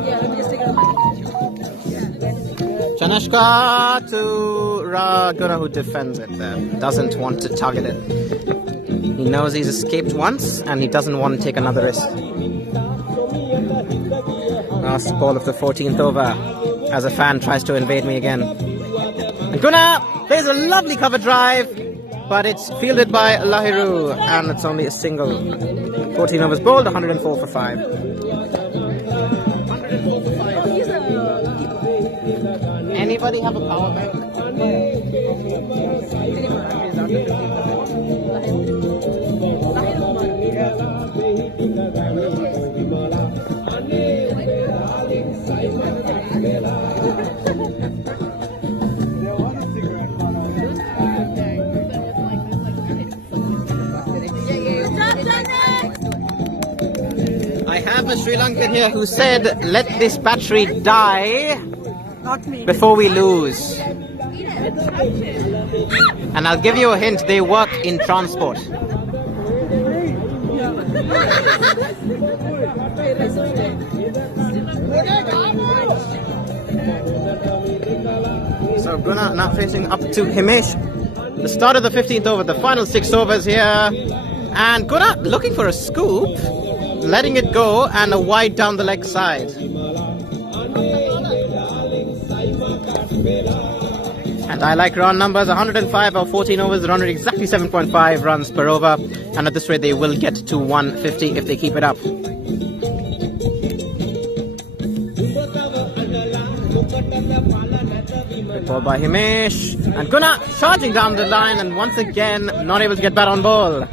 Yeah, let me just take it on my Chanishka to Raguna, who defends it there. Doesn't want to target it. He knows he's escaped once and he doesn't want to take another risk. Last ball of the 14th over as a fan tries to invade me again. And Guna plays a lovely cover drive, but it's fielded by Lahiru and it's only a single. 14 overs bowled, 104 for 5. 104 for 5. Oh, he's a keeper. Anybody have a power bank? I have a Sri Lankan here who said, let this battery die Not me. before we lose. And I'll give you a hint, they work in transport. So Guna now facing up to Himesh. The start of the 15th over, the final 6 overs here. And Guna looking for a scoop, letting it go, and a wide down the leg side. And I like round numbers, 105 or 14 overs, rounded exactly 7.5 runs per over. And at this rate, they will get to 150 if they keep it up. Good ball by Himesh. And Guna charging down the line and once again not able to get bat on ball.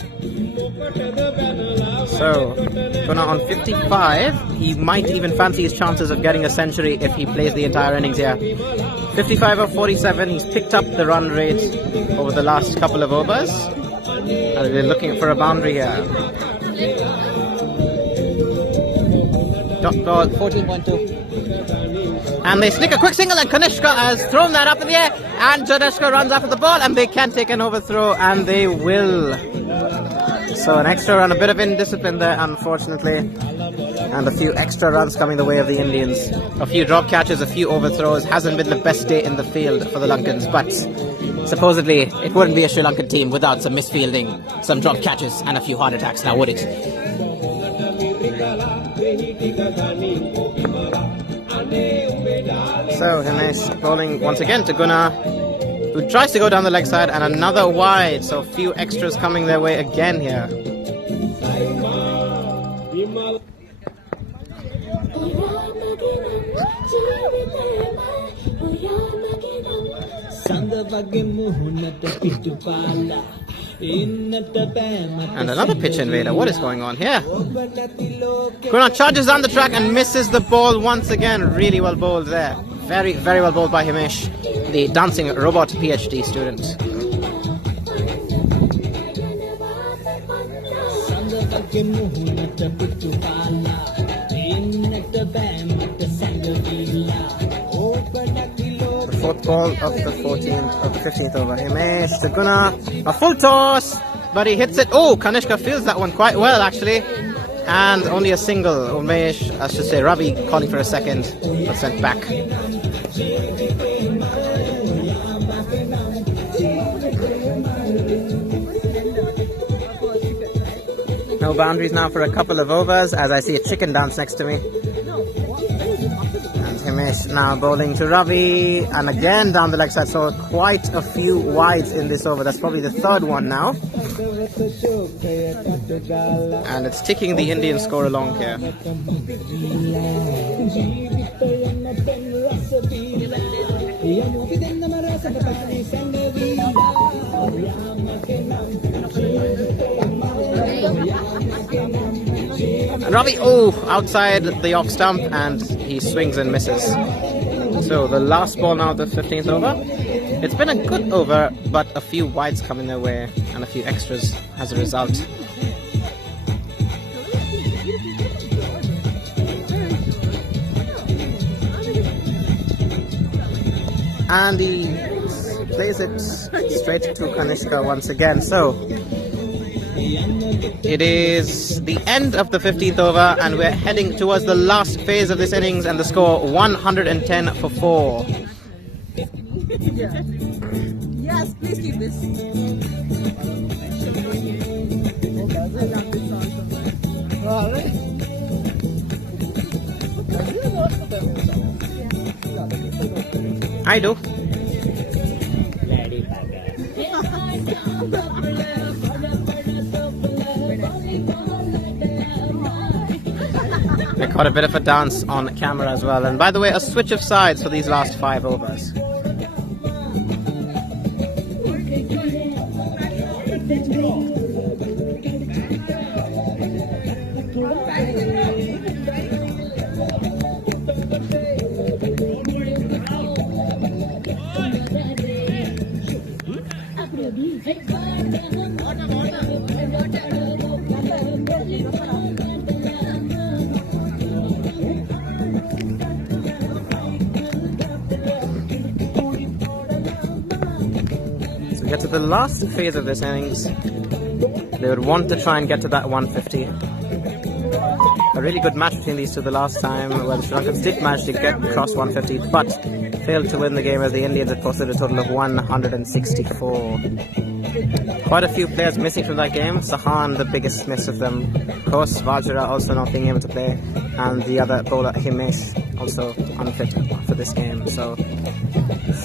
So, Guna on 55. He might even fancy his chances of getting a century if he plays the entire innings here. 55 of 47. He's picked up the run rate over the last couple of overs. And we're looking for a boundary here. Dot ball 14.2. And they sneak a quick single and Kanishka has thrown that up in the air and Janeshka runs after the ball and they can take an overthrow and they will. So an extra run, a bit of indiscipline there unfortunately, and a few extra runs coming the way of the Indians. A few drop catches, a few overthrows. Hasn't been the best day in the field for the Lankans, but supposedly it wouldn't be a Sri Lankan team without some misfielding, some drop catches and a few heart attacks, now would it? So Himesh bowling once again to Guna, who tries to go down the leg side and another wide, so a few extras coming their way again here. And another pitch invader. What is going on here? Guna charges down the track and misses the ball once again. Really well bowled there. Very, very well bowled by Himesh, the dancing robot PhD student. The fourth ball of the 15th over. Himesh to Guna. A full toss, but he hits it. Oh, Kanishka feels that one quite well actually. And only a single. Umesh, I should say Ravi calling for a second, but sent back. No boundaries now for a couple of overs as I see a chicken dance next to me. And Himesh now bowling to Ravi and again down the leg side, so quite a few wides in this over. That's probably the third one now. And it's ticking the Indian score along here. And Ravi, outside the off stump and he swings and misses. So the last ball now, the 15th over. It's been a good over, but a few wides coming their way and a few extras as a result. And plays it straight to Kanishka once again. So it is the end of the 15th over, and we're heading towards the last phase of this innings, and the score 110 for 4. Yes, please keep this. I do. I caught a bit of a dance on camera as well. And by the way, a switch of sides for these last 5 overs. Get to the last phase of this innings. They would want to try and get to that 150. A really good match between these two the last time, where the Sri Lankans did manage to get across 150, but failed to win the game, as the Indians had posted a total of 164. Quite a few players missing from that game. Sahan, the biggest miss of them. Of course, Vajra also not being able to play, and the other bowler, Himesh, also unfit for this game. So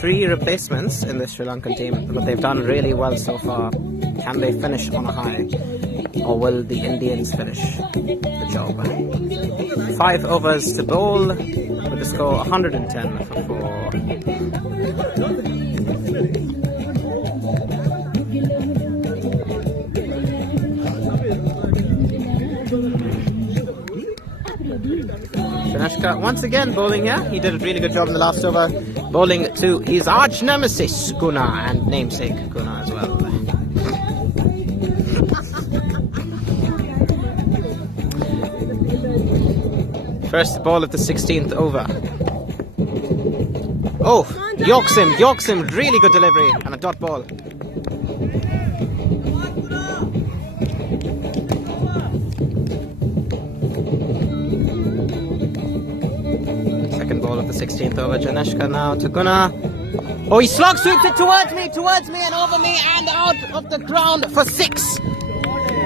3 replacements in the Sri Lankan team, but they've done really well so far. Can they finish on a high, or will the Indians finish the job? 5 overs to bowl, with the score 110 for 4. Tanashka once again bowling here. He did a really good job in the last over, bowling to his arch nemesis Guna, and namesake Guna as well. First ball of the 16th over. Oh, Yorks him, really good delivery, and a dot ball. Second ball of the 16th over, Janeshka now to Guna. Oh, he slog sweeps it towards me and over me and out of the ground for 6.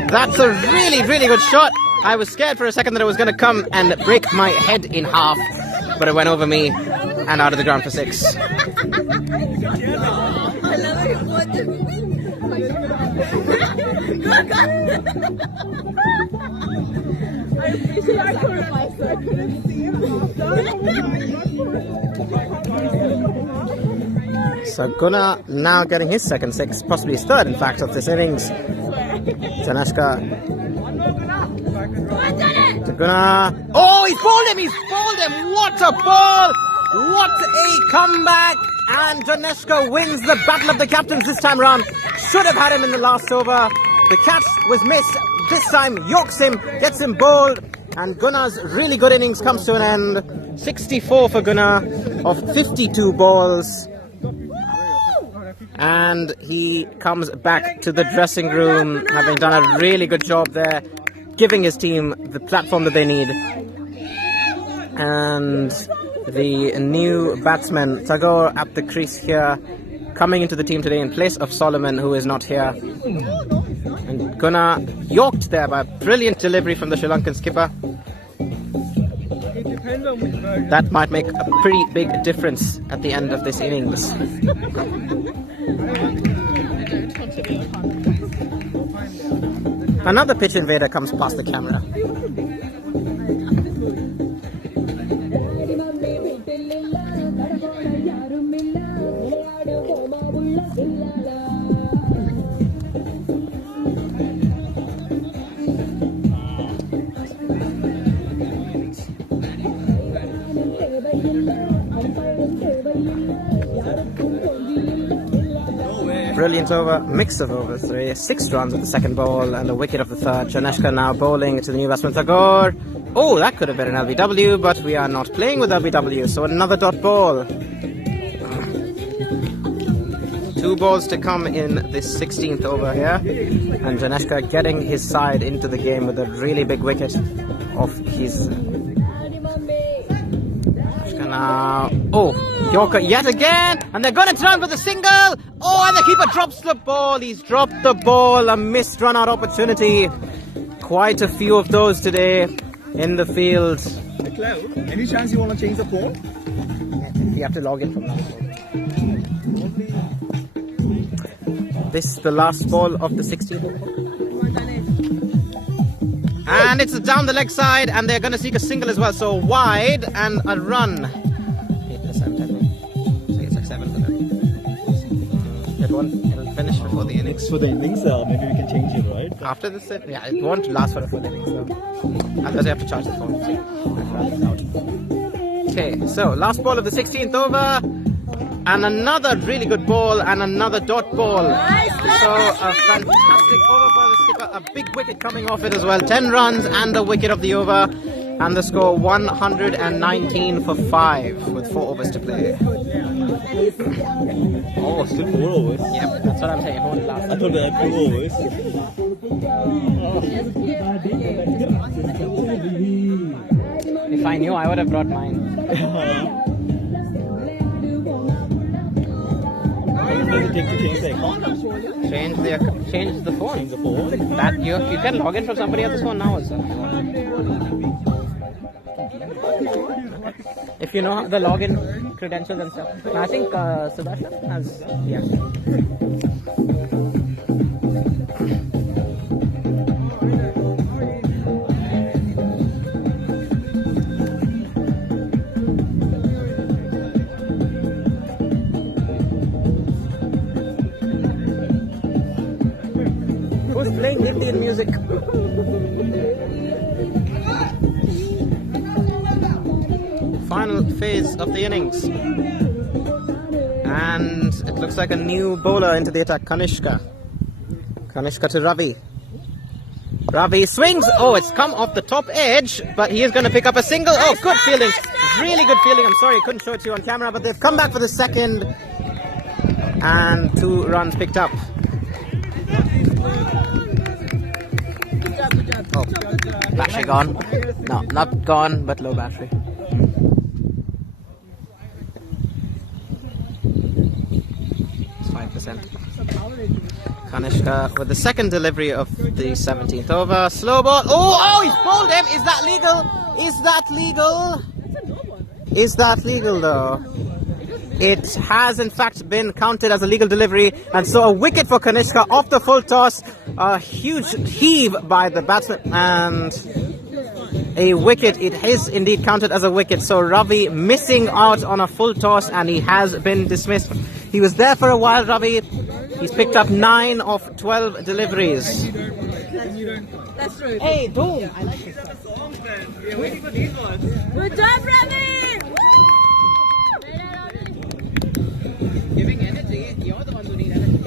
That's a really, really good shot. I was scared for a second that it was going to come and break my head in half, but it went over me and out of the ground for 6. So Guna now getting his second 6, possibly his third in fact of this innings. Janeshka to Guna. Oh, he's bowled him! What a ball! What a comeback! And Janeshka wins the battle of the captains this time round. Should have had him in the last over. The catch was missed. This time Yorks him, gets him bowled, and Guna's really good innings comes to an end. 64 for Guna of 52 balls. And he comes back to the dressing room, having done a really good job there, giving his team the platform that they need. And the new batsman, Tagore, at the crease here, coming into the team today in place of Solomon, who is not here. And Guna yorked there by a brilliant delivery from the Sri Lankan skipper. That might make a pretty big difference at the end of this innings. Another pitch invader comes past the camera. Brilliant over, mix of overs, 6 runs of the second ball and a wicket of the third. Janeshka now bowling to the new batsman Tagore. Oh, that could have been an LBW, but we are not playing with LBW, so another dot ball. 2 balls to come in this 16th over here, and Janeshka getting his side into the game with a really big wicket of his. Janeshka now. Oh, Yorker yet again, and they're going to turn with a single. Oh, and the keeper drops the ball. He's dropped the ball. A missed run-out opportunity. Quite a few of those today in the field. Any chance you want to change the poll? You have to log in from now. This is the last ball of the 16th. And it's down the leg side, and they're going to seek a single as well. So wide and a run. 8%, I think. So it's like 7 for them. It'll finish before the innings. For the innings, maybe we can change it, right? After this, yeah, it won't last for a full innings though. Otherwise, you have to charge the phone. Okay, so last ball of the 16th over, and another really good ball, and another dot ball. So a fantastic over for the skipper, a big wicket coming off it as well. 10 runs and a wicket of the over, and the score 119 for 5 with 4 overs to play. Oh, still 4 overs. Yep, that's what I'm saying. It won't last. I thought they had 2 overs. If I knew, I would have brought mine. How long does it take to change the account? Change the phone. Change the phone? That you can log in from somebody else's phone now also. If you know the login credentials and stuff. I think Sebastian has, yeah. Who's playing Indian music? Final phase of the innings, and it looks like a new bowler into the attack. Kanishka to Ravi. Ravi swings. Oh, it's come off the top edge, but he is going to pick up a single. Oh, good fielding, really good fielding. I'm sorry I couldn't show it to you on camera, but they've come back for the second, and 2 runs picked up. Oh, battery gone. No, not gone, but low battery. Kanishka with the second delivery of the 17th over. Slow ball. Oh, he's bowled him. Is that legal? Is that legal? Is that legal though? It has in fact been counted as a legal delivery, and so a wicket for Kanishka off the full toss. A huge heave by the batsman, and a wicket. It is indeed counted as a wicket. So Ravi missing out on a full toss, and he has been dismissed. He was there for a while, Ravi. He's picked up 9 of 12 deliveries. That's true. Hey, boom! I like it. Good job, Ravi! Giving energy. You're the one who needs energy.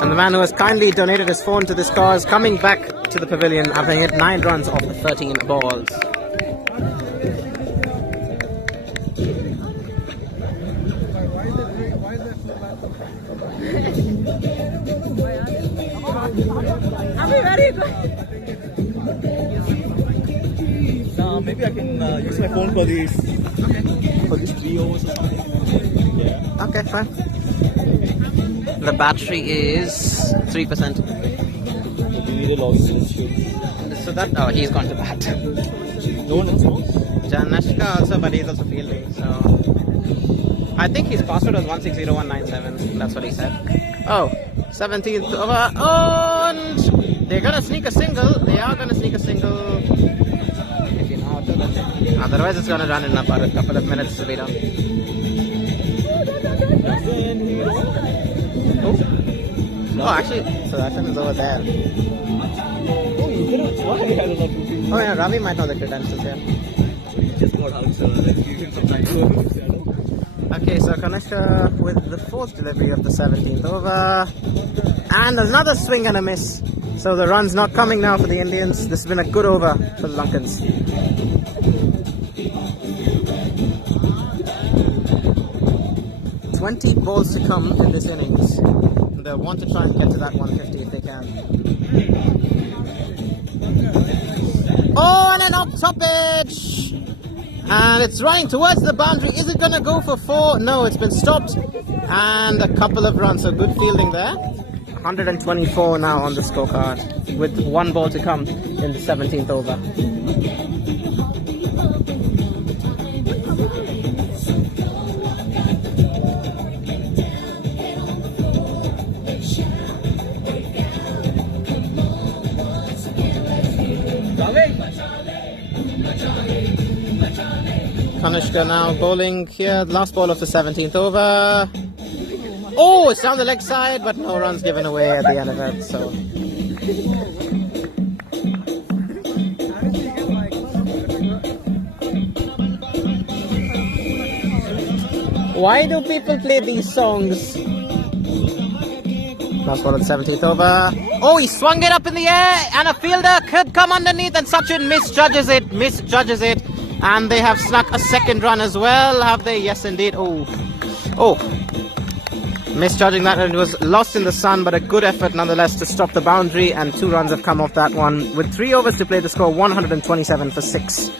And the man who has kindly donated his phone to this cause coming back to the pavilion, having hit 9 runs off the 13 balls. Maybe I can use my phone for these 3 overs or something. Yeah. Okay, fine. The battery is 3%. We need a lot of skills. So that, oh, he's gone to bat. No one else knows? Janeshka also, but he's also fielding, so I think his password was 160197. That's what he said. Oh, 17th over. Oh, and they're gonna sneak a single. They are gonna sneak a single. If you know how to do it. Otherwise, it's gonna run in about a couple of minutes to be done. Oh, actually, so that one is over there. Oh yeah, Ravi might know the credentials here. Just got out, so let's give him some time. Okay, so Kanishka with the 4th delivery of the 17th over. And another swing and a miss. So the run's not coming now for the Indians. This has been a good over for the Lankans. 20 balls to come in this innings. They'll want to try and get to that 150 if they can. Oh, and an off-top edge! And it's running towards the boundary. Is it going to go for 4? No, it's been stopped. And a couple of runs, so good fielding there. 124 now on the scorecard, with 1 ball to come in the 17th over. Kanishka now bowling here, last ball of the 17th over. Oh, it's down the leg side, but no runs given away at the end of it, so. Why do people play these songs? Last ball of the 17th over. Oh, he swung it up in the air, and a fielder could come underneath, and Sachin misjudges it. And they have snuck a second run as well, have they? Yes, indeed. Oh, misjudging that, and it was lost in the sun, but a good effort nonetheless to stop the boundary, and 2 runs have come off that one. With 3 overs to play, the score 127 for 6.